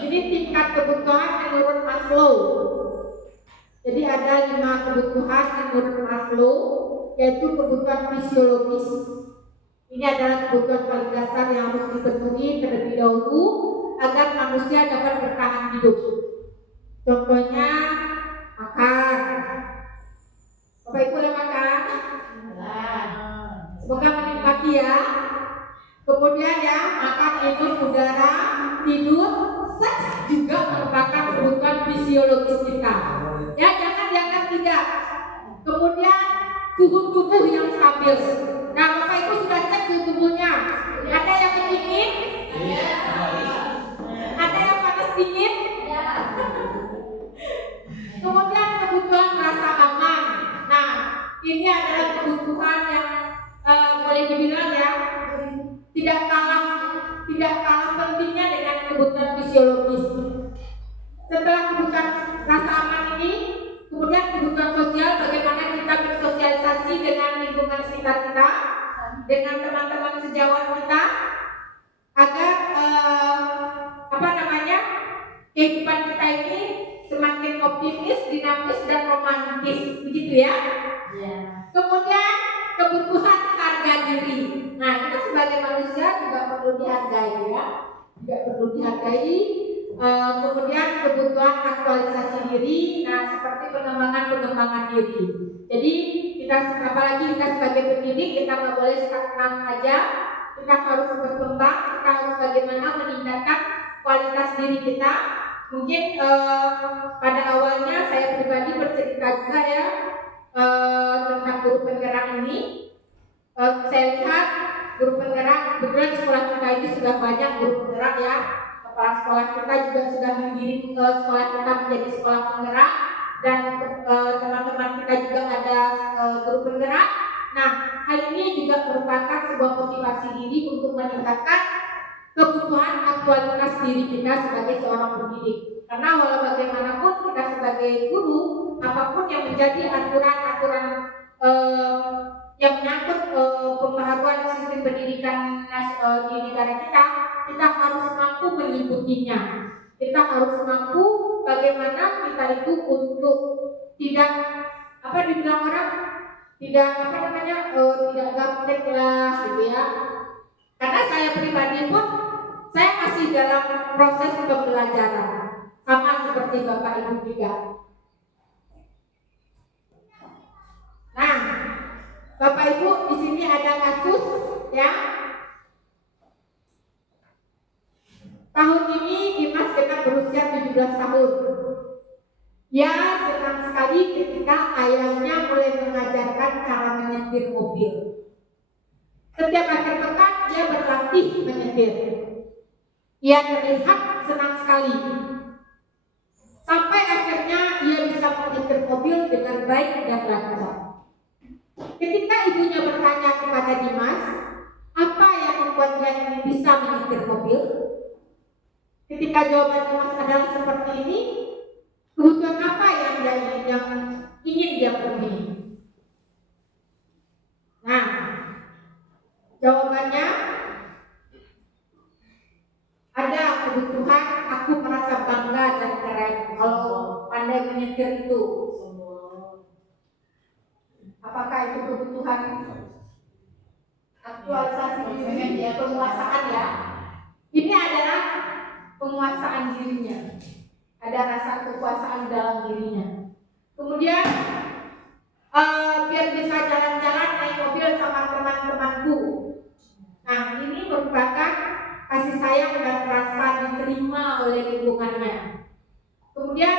ini tingkat kebutuhan menurut Maslow. Jadi ada 5 kebutuhan menurut Maslow, yaitu kebutuhan fisiologis. Ini adalah kebutuhan paling dasar yang harus dipenuhi terlebih dahulu agar manusia dapat bertahan hidup. Contohnya makan. Bapak Ibu udah makan? Semoga menikmati ya. Kemudian ya, makan, minum, udara, tidur, seks juga merupakan kebutuhan fisiologis kita. Ya, jangan dianggap tidak. Kemudian suhu tubuh yang stabil. Nah, Bapak Ibu sudah cek suhu tubuhnya. Ada yang dingin? Ada yang panas dingin? Kemudian kebutuhan rasa aman. Nah, ini adalah kebutuhan yang boleh dibilang ya tidak kalah pentingnya dengan Setelah kebutuhan rasa aman ini, kemudian kebutuhan sosial, bagaimana kita bersosialisasi dengan lingkungan sekitar kita, dengan teman-teman sejawat kita, agar kehidupan kita ini semakin optimis, dinamis, dan romantis, begitu ya? Kemudian kebutuhan harga diri. Nah, kita sebagai manusia juga perlu dihargai ya, juga perlu dihargai. Kemudian kebutuhan aktualisasi diri, nah seperti pengembangan diri. Jadi kita, apalagi kita sebagai pendidik, kita nggak boleh stagnan aja. Kita harus berkembang, kita harus bagaimana meningkatkan kualitas diri kita. Mungkin pada awalnya saya pribadi bercerita juga ya tentang guru penggerak ini. Saya lihat guru penggerak, kebetulan sekolah kita ini sudah banyak guru penggerak ya. Kepala sekolah kita juga sudah menggiring sekolah kita menjadi sekolah penggerak, dan teman-teman kita juga ada guru penggerak. Nah, hal ini juga merupakan sebuah motivasi diri untuk meningkatkan kebutuhan aktualitas diri kita sebagai seorang pendidik. Karena walau bagaimanapun kita sebagai guru, apapun yang menjadi aturan-aturan yang menyangkut pembaharuan sistem pendidikan di negara kita harus mampu mengikutinya. Kita harus mampu bagaimana kita itu untuk tidak dibilang orang tidak tidak gaptek lah gitu ya. Karena saya pribadi pun saya masih dalam proses pembelajaran, sama seperti Bapak Ibu juga. Nah, Bapak Ibu, di sini ada kasus ya. Tahun ini Dimas genap berusia 17 tahun. Ya, senang sekali ketika ayahnya mulai mengajarkan cara menyetir mobil. Setiap akhir pekan dia berlatih menyetir. Ia terlihat senang sekali. Sampai akhirnya ia bisa menyetir mobil dengan baik dan lancar. Ketika ibunya bertanya kepada Dimas, apa yang membuat dia ini bisa menyetir mobil? Ketika jawaban Dimas adalah seperti ini, kebutuhan apa yang ingin dia penuhi? Nah, jawabannya ada kebutuhan, aku merasa bangga dan keren kalau pandai menyetir itu. Apakah itu kebutuhan aktualisasi diri ya, penguasaan ya? Ini adalah penguasaan dirinya. Ada rasa kekuasaan dalam dirinya. Kemudian biar bisa jalan-jalan naik mobil sama teman-temanku. Nah, ini merupakan kasih sayang dan rasa diterima oleh lingkungannya. Kemudian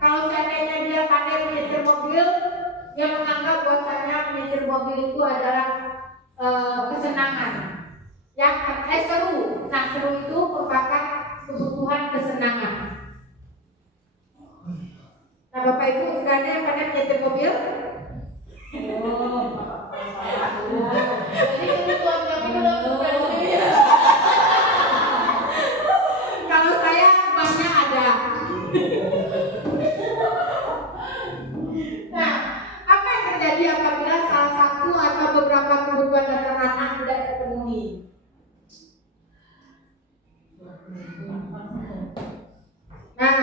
kalau seandainya dia pandai menyetir mobil, dia menganggap bahwasanya menyetir mobil itu adalah kesenangan. Seru. Nah, seru itu merupakan kebutuhan kesenangan. Nah, Bapak Ibu sudah ada yang pandai menyetir mobil? Jadi kebutuhan kami bukan ini. Kalau saya banyak ada. Nah, apa yang terjadi apabila salah satu atau beberapa kebutuhan dasar anak tidak terpenuhi? Nah,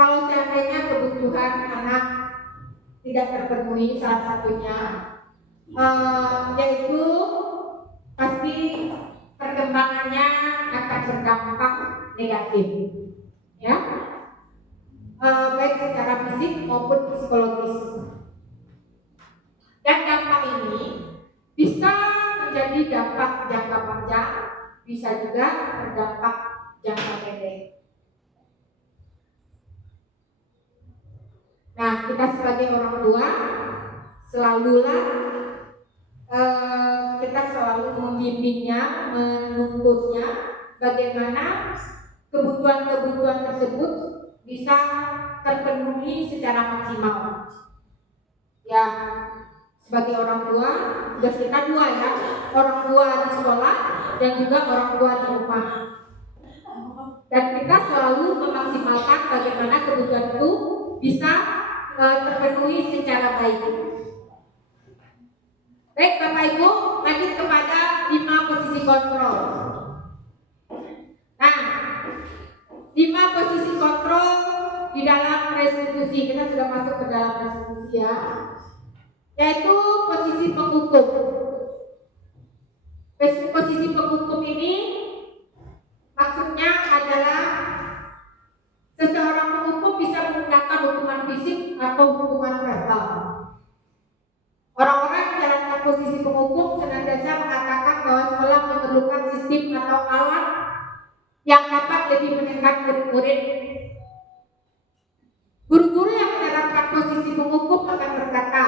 kalau seandainya kebutuhan anak tidak terpenuhi, salah satunya yaitu pasti perkembangannya akan berdampak negatif, ya, baik secara fisik maupun psikologis. Dan dampak ini bisa menjadi dampak jangka panjang, bisa juga berdampak jangka pendek. Nah, kita sebagai orang tua kita selalu membimbingnya, menuntutnya bagaimana kebutuhan-kebutuhan tersebut bisa terpenuhi secara maksimal. Ya, sebagai orang tua, tugas kita dua ya, orang tua di sekolah dan juga orang tua di rumah. dan kita selalu memaksimalkan bagaimana kebutuhan itu bisa terpenuhi secara baik. Baik Bapak Ibu, lanjut kepada 5 posisi kontrol. Nah, 5 posisi kontrol di dalam restitusi, kita sudah masuk ke dalam restitusi ya, yaitu posisi penghukum. Posisi penghukum ini maksudnya adalah seseorang penghukum bisa menggunakan hukuman fisik atau hukuman verbal. Orang-orang yang menjalankan posisi penghukum senantiasa mengatakan bahwa sekolah memerlukan sistem atau alat yang dapat lebih menekan murid-murid. Guru-guru yang menerapkan posisi penghukum akan berkata,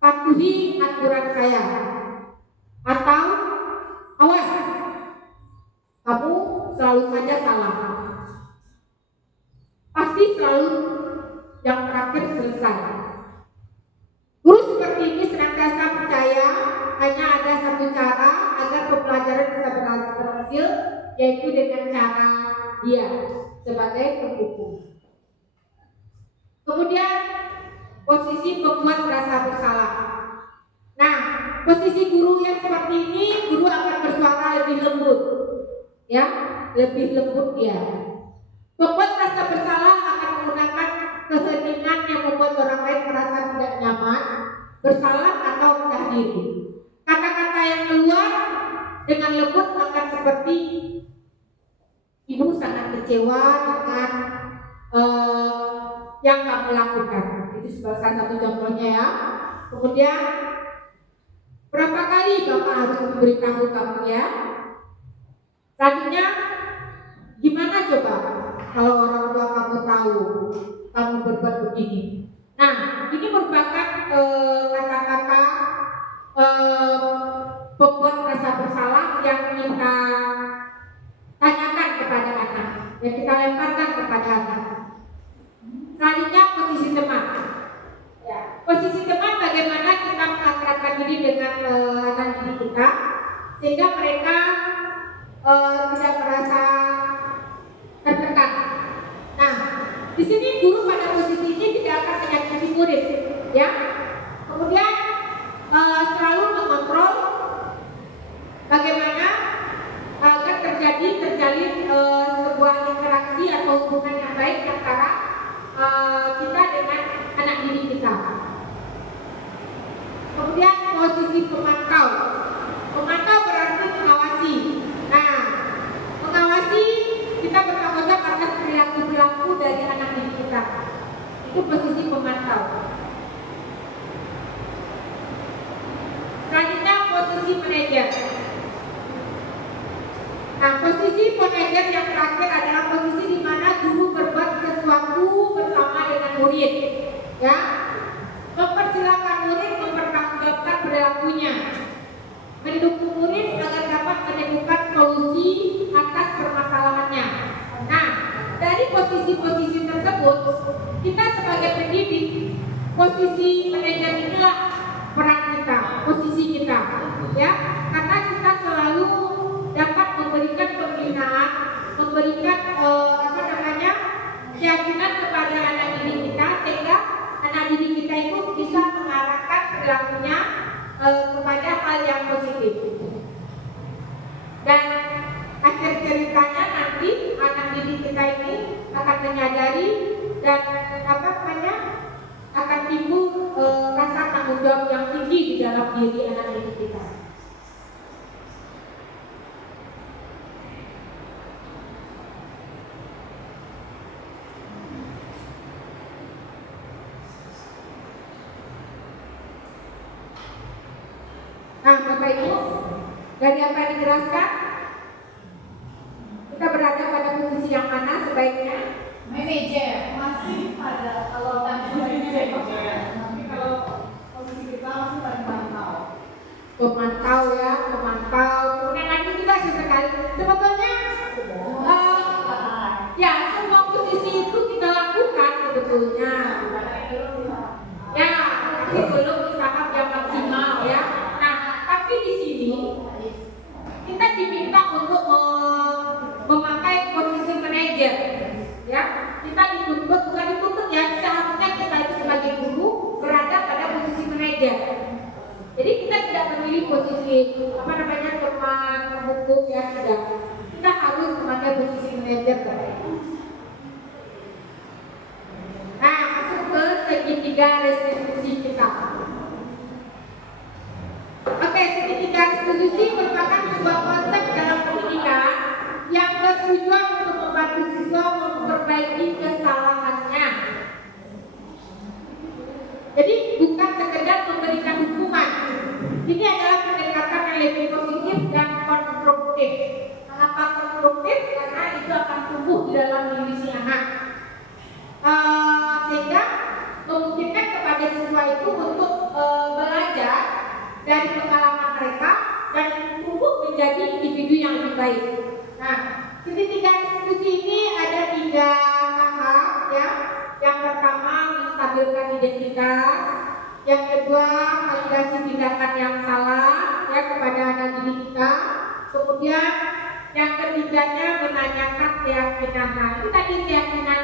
patuhi aturan saya, atau awas, kamu selalu saja salah. Pasti selalu yang terakhir selesai. Guru seperti ini senantiasa percaya hanya ada satu cara agar pembelajaran bisa berhasil, yaitu dengan cara dia sebagai penghukum. Kemudian posisi pembuat merasa bersalah. Nah, posisi guru yang seperti ini, guru akan bersuara lebih lembut, ya, lebih lembut dia. Pembuat merasa bersalah akan menggunakan keheningan yang membuat orang lain merasa tidak nyaman, bersalah atau rendah diri. Kata-kata yang keluar dengan lembut akan seperti ibu sangat kecewa dengan yang kamu lakukan. Itu salah satu contohnya ya. Kemudian berapa kali Bapak harus memberitahu kamu ya? Selanjutnya gimana coba kalau orang tua kamu tahu kamu berbuat begini? Nah, ini merupakan kata-kata pembuat rasa bersalah yang kita tanyakan kepada anak, yang kita lemparkan kepada anak. Selanjutnya posisi teman. Ya, posisi teman bagaimana kita mengakrabkan diri dengan anak didik kita sehingga mereka tidak merasa tertekan. Nah, di sini guru pada posisi ini tidak akan menyakiti murid, ya. Kemudian selalu mengontrol bagaimana agar terjalin sebuah interaksi atau hubungan yang baik antara kita dengan anak didik kita. Kemudian posisi pemantau. Pemantau berarti mengawasi. Nah, mengawasi kita bertanggung jawab atas perilaku dari anak didik kita. Itu posisi pemantau. Selanjutnya posisi manajer. Nah, posisi manajer yang terakhir adalah posisi di mana guru berbuat sesuatu bersama dengan murid, ya, mempersilahkan murid mempertanggungjawabkan perilakunya, mendukung murid agar dapat menemukan solusi atas permasalahannya. Nah, dari posisi-posisi tersebut, kita sebagai pendidik, posisi manajer inilah peran kita, posisi kita, ya, karena kita selalu dapat memberikan pembinaan, memberikan keyakinan kepada anak didik kita sehingga anak didik kita itu bisa mengarahkan perilakunya kepada hal yang positif. Dan akhir ceritanya nanti anak didik kita ini akan menyadari dan akan timbul rasa tanggung jawab yang tinggi di dalam diri anak didik kita. Nah, Bapak Ibu, dari apa yang dijelaskan, kita berada pada posisi yang mana sebaiknya? Manajer masih pada kalau tadi manajer, tapi kalau posisi kita masih pada pemantau. Pemantau ya, pemantau. Kemudian nanti kita sesekali sebetulnya ya semua posisi itu kita lakukan sebetulnya. Ya, tapi belum di tahap yang maksimal ya. Tapi di sini kita diminta untuk memakai posisi manajer. Jadi kita tidak memilih posisi teman hukum ya, tidak. Kita harus memakai posisi manajer. Nah, masuk ke segitiga restitusi kita. Oke, segitiga restitusi merupakan sebuah konsep dalam pendidikan yang bertujuan untuk membantu siswa memperbaiki kesalahannya. Jadi bukan sekedar memberikan hukuman. Ini adalah pendekatan yang lebih positif dan konstruktif. Kenapa konstruktif? Karena itu akan tumbuh di dalam diri si anak. Sehingga memungkinkan kepada siswa itu untuk belajar dari pengalaman mereka dan tumbuh menjadi individu yang lebih baik. Nah, segitiga restitusi ini ada 3 tahap ya. Yang pertama menstabilkan identitas, yang kedua validasi tindakan yang salah ya kepada anak didik kita, kemudian yang ketiganya menanyakan keyakinan. Nah, itu tadi keyakinan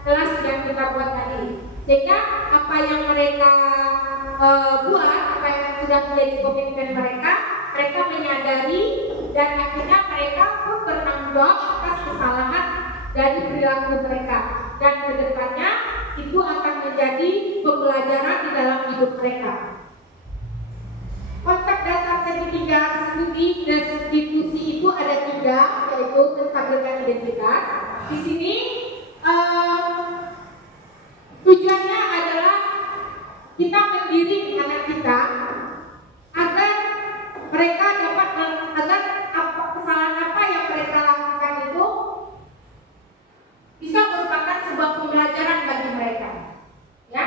kelas yang kita buat tadi, sehingga apa yang mereka buat, apa yang sudah menjadi komitmen mereka menyadari dan akhirnya mereka pun bertanggung jawab atas kesalahan dari perilaku mereka, dan kedepannya itu akan menjadi pembelajaran di dalam hidup mereka. Konsep dasar segitiga restitusi itu ada 3, yaitu menstabilkan identitas. Di sini tujuannya adalah kita mendidik anak kita agar mereka dapat kesalahan apa yang mereka lakukan itu bisa merupakan sebuah pembelajaran bagi mereka. Ya,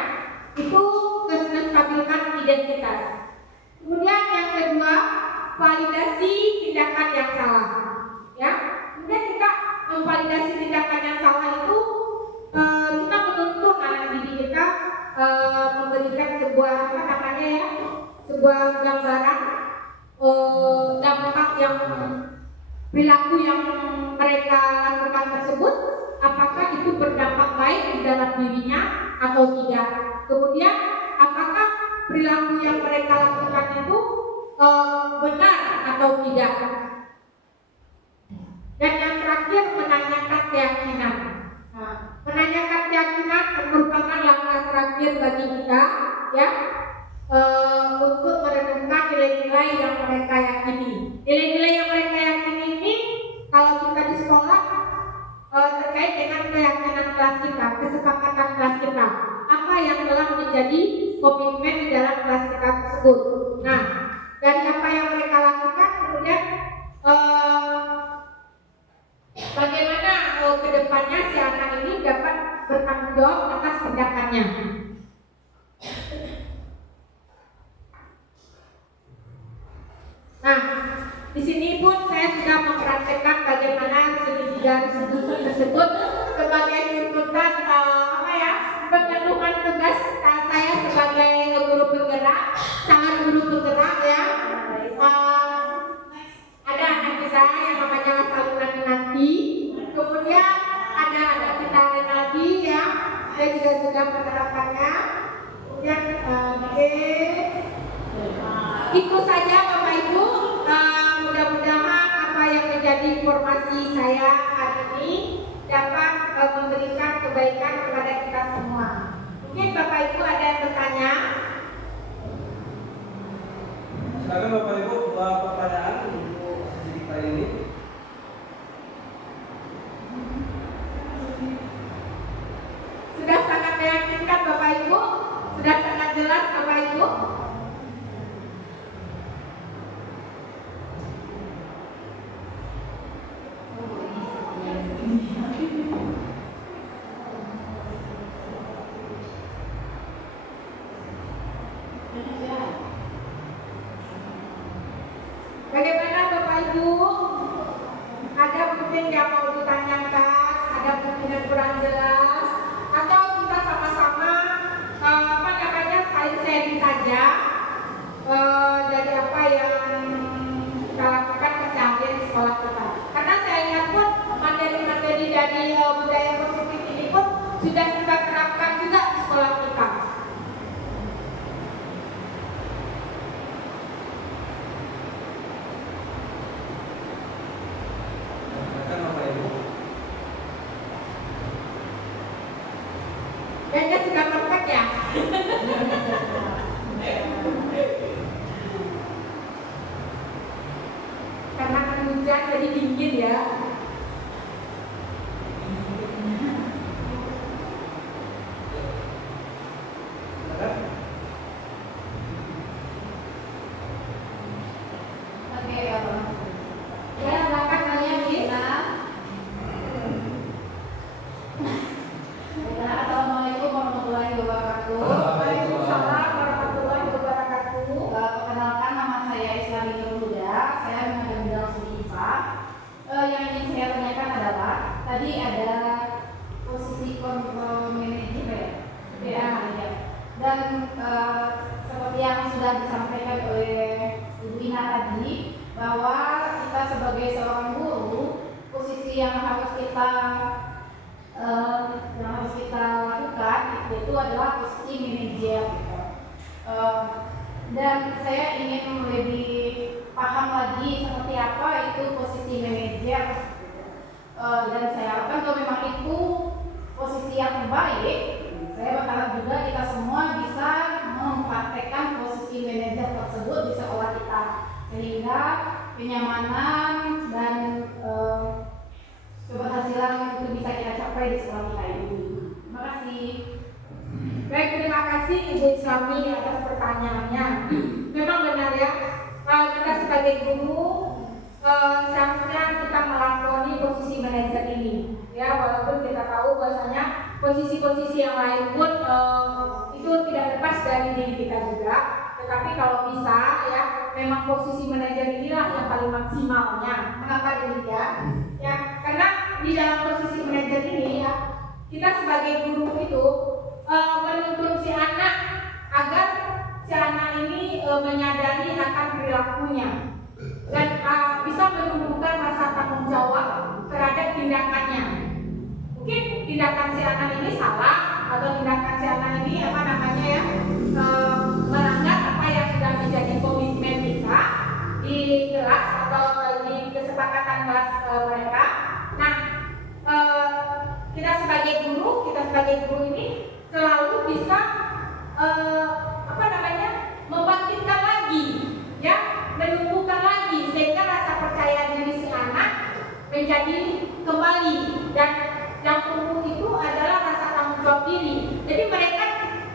itu menstabilkan identitas. Kemudian yang kedua, validasi tindakan yang salah. Ya, kemudian kita memvalidasi tindakan yang salah itu kita menuntut anak didik kita memberikan sebuah sebuah gambaran dampak yang perilaku yang mereka lakukan tersebut, apakah itu berdampak baik di dalam dirinya atau tidak. Kemudian apakah perilaku yang mereka lakukan itu benar atau tidak. Dan yang terakhir menanyakan keyakinan. Nah, menanyakan keyakinan merupakan langkah terakhir bagi kita ya, untuk merenungkan nilai-nilai yang mereka yakini. Nilai-nilai yang mereka yakini ini kalau kita di sekolah terkait dengan keyakinan kelas kita, kesepakatan kelas kita, apa yang telah menjadi komitmen di dalam kelas kita tersebut. Nah, dari apa yang mereka lakukan, kemudian bagaimana kedepannya si anak ini dapat bertanggung jawab atas tindakannya. Nah, di sini pun saya sudah mempraktekkan bagaimana segitiga restitusi tersebut sebagai tuntutan pemenuhan tugas saya sebagai guru penggerak, sangat guru penggerak ya. Ada anak kita yang namanya Salunan Nanti, kemudian ada anak kita Renaldi ya, saya juga sudah menerapkannya. Kemudian itu saja Bapak Ibu, mudah-mudahan apa yang menjadi informasi saya hari ini dapat memberikan kebaikan kepada kita semua. Mungkin Bapak Ibu ada yang bertanya? Silakan Bapak Ibu, pertanyaan untuk kita ini. Sudah sangat meyakinkan Bapak Ibu? Sudah sangat jelas Bapak Ibu? Bagaimana Bapak Ibu? Ada mungkin yang mau ditanyakan, ada mungkin yang kurang jelas, atau kita sama-sama saling sharing saja dari apa yang kita lakukan keseharian di sekolah kita. Karena saya lihat pun materi-materi dari budaya positif ini pun sudah kita terapkan juga di sekolah kita. yang sudah disampaikan oleh Ibu Ina tadi, bahwa kita sebagai seorang guru, posisi yang harus kita lakukan itu adalah posisi manajer. Dan saya ingin lebih paham lagi seperti apa itu posisi manajer. Dan saya harapkan kalau memang itu posisi yang terbaik, saya berharap juga kita semua bisa mempraktekkan posisi manajer tersebut di sekolah kita, sehingga kenyamanan dan keberhasilan itu bisa kita capai di sekolah kita ini. Terima kasih. Baik, terima kasih Ibu Islami atas pertanyaannya. Memang benar ya, kita sebagai guru seharusnya kita melakoni posisi manajer ini. Ya, walaupun kita tahu bahwasanya posisi-posisi yang lain pun itu tidak lepas dari diri kita juga. Tetapi kalau bisa ya, memang posisi manajer inilah yang paling maksimalnya. Mengapa demikian? Ya, karena di dalam posisi manajer ini ya, kita sebagai guru itu menuntun si anak agar si anak ini menyadari akan perilakunya dan bisa menumbuhkan rasa tanggung jawab terhadap tindakannya. Mungkin tindakan si anak ini salah atau tindakan si anak ini melanggar apa yang sudah menjadi komitmen kita di kelas atau di kesepakatan kelas mereka. Nah, kita sebagai guru ini selalu bisa membangkitkan lagi, ya, menumbuhkan lagi sehingga rasa percaya diri si anak menjadi kembali, dan yang tumbuh itu adalah rasa tanggung jawab diri. Jadi mereka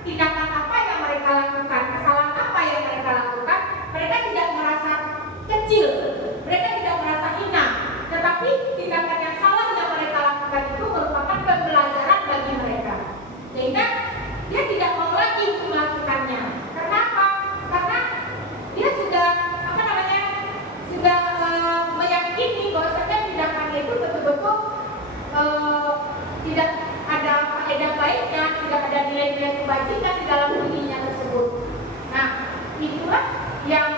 tindakan apa yang mereka lakukan, kesalahan apa yang mereka lakukan, mereka tidak merasa kecil, mereka tidak merasa hina, tetapi tindakan yang salah yang mereka lakukan itu merupakan pembelajaran bagi mereka, sehingga dia tidak mau lagi melakukannya. Kenapa? Karena dia sudah meyakini bahwasanya tindakannya itu betul-betul tidak ada faedah baiknya, tidak ada nilai-nilai kebajikan di dalam dirinya tersebut. Nah, itulah yang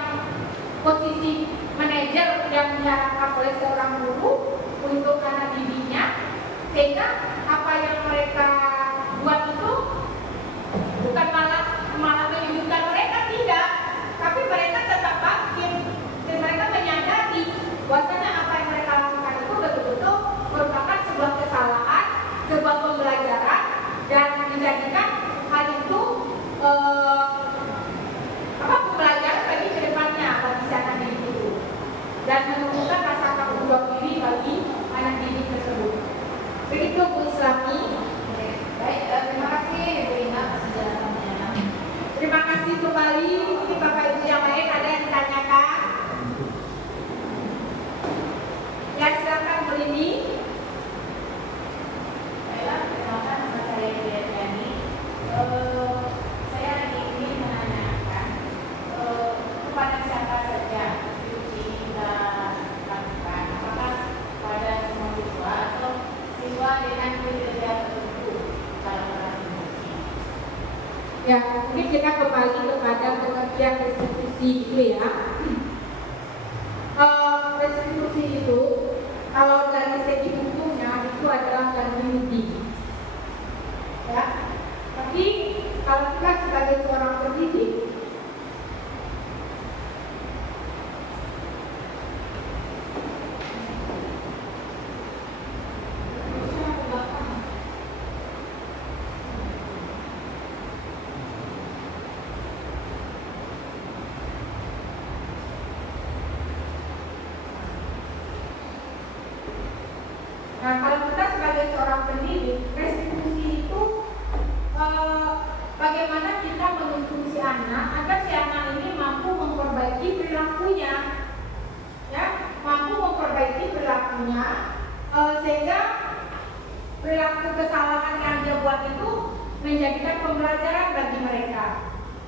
posisi manajer yang diharapkan oleh seorang guru untuk anak didiknya, sehingga apa yang mereka buat itu bukan malah menyudutkan mereka, tidak, tapi mereka tetap bangkit dan mereka menyadari bahwasanya apa yang mereka lakukan itu betul-betul merupakan sebuah kesalahan, sebuah pembelajaran, dan menjadikan hal itu pembelajaran bagi kedepannya bagi si anak didik itu, dan menumbuhkan rasa tanggung jawab diri bagi anak didik tersebut. Begitu Bu Islami. Baik, terima kasih Bu Ina atas penjelasannya. Terima kasih kembali. Ini Bapak Ibu yang lain ada yang ditanyakan? Ya, silakan Bu Lini. Baiklah, perkenalkan nama saya Diani. Saya ingin menanyakan kepada siapa saja institusi ini kita lakukan, apakah pada semua siswa atau siswa dengan kriteria tertentu dalam institusi. Ya, mungkin kita kembali kepada pengertian restitusi itu ya. Restitusi itu kalau dari segi hukumnya itu adalah ganti rugi. Ya, tapi kalau kita sebagai seorang pendidik, nah, kalau kita sebagai seorang pendidik, restitusi itu bagaimana kita menuntun si anak agar si anak ini mampu memperbaiki perilakunya, ya, mampu memperbaiki perilakunya sehingga perilaku kesalahan yang dia buat itu menjadikan pembelajaran bagi mereka.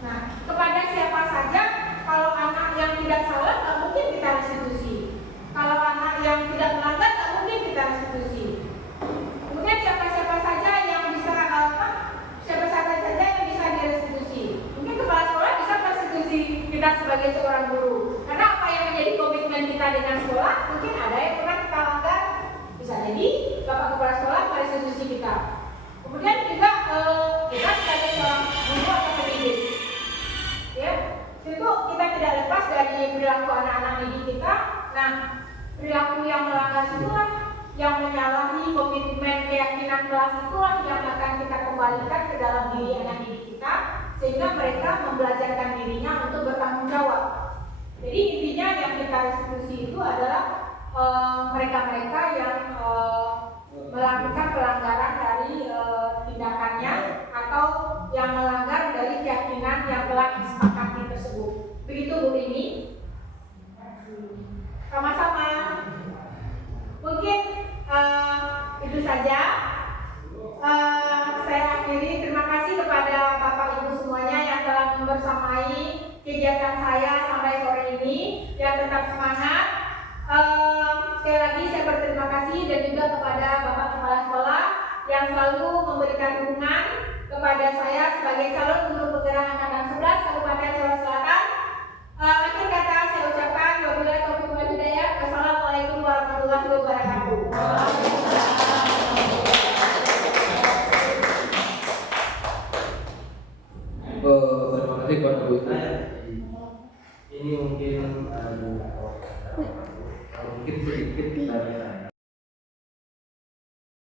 Nah, kepada siapa saja, kalau anak yang tidak salah, tak mungkin kita restitusi. Kalau anak yang tidak melanggar, tak mungkin kita restitusi. Kemudian siapa-siapa saja yang bisa direstitusi. Mungkin kepala sekolah bisa restitusi kita sebagai seorang guru. Karena apa yang menjadi komitmen kita dengan sekolah, mungkin ada yang pernah kita langgar. Bisa jadi Bapak Kepala Sekolah pada institusi kita. Kemudian juga kita sebagai seorang guru atau pendidik, ya, itu kita tidak lepas dari perilaku anak-anak didik kita. Nah, perilaku yang melanggar itulah, yang menyalahi komitmen keyakinan kelas itulah yang akan kita kembalikan ke dalam diri anak didik kita, sehingga mereka membelajarkan dirinya untuk bertanggung jawab. Jadi intinya yang kita restitusi itu adalah mereka-mereka yang melakukan pelanggaran dari tindakannya atau yang melanggar dari keyakinan yang telah disepakati tersebut. Begitu Bu Rini. Sama-sama. Mungkin itu saja. Saya akhiri. Terima kasih kepada Bapak Ibu semuanya yang telah membersamai kegiatan saya sampai sore ini, yang tetap semangat. Sekali lagi saya berterima kasih dan juga kepada Bapak Kepala Sekolah yang selalu memberikan dukungan kepada saya sebagai calon guru penggerak angkatan 11 Kabupaten Jawa Selatan. Akhir kata saya ucapkan wabillahi taufiq wal hidayah. Wassalamualaikum warahmatullahi wabarakatuh. Terima kasih kepada Bu Ina. Ini mungkin sedikit dari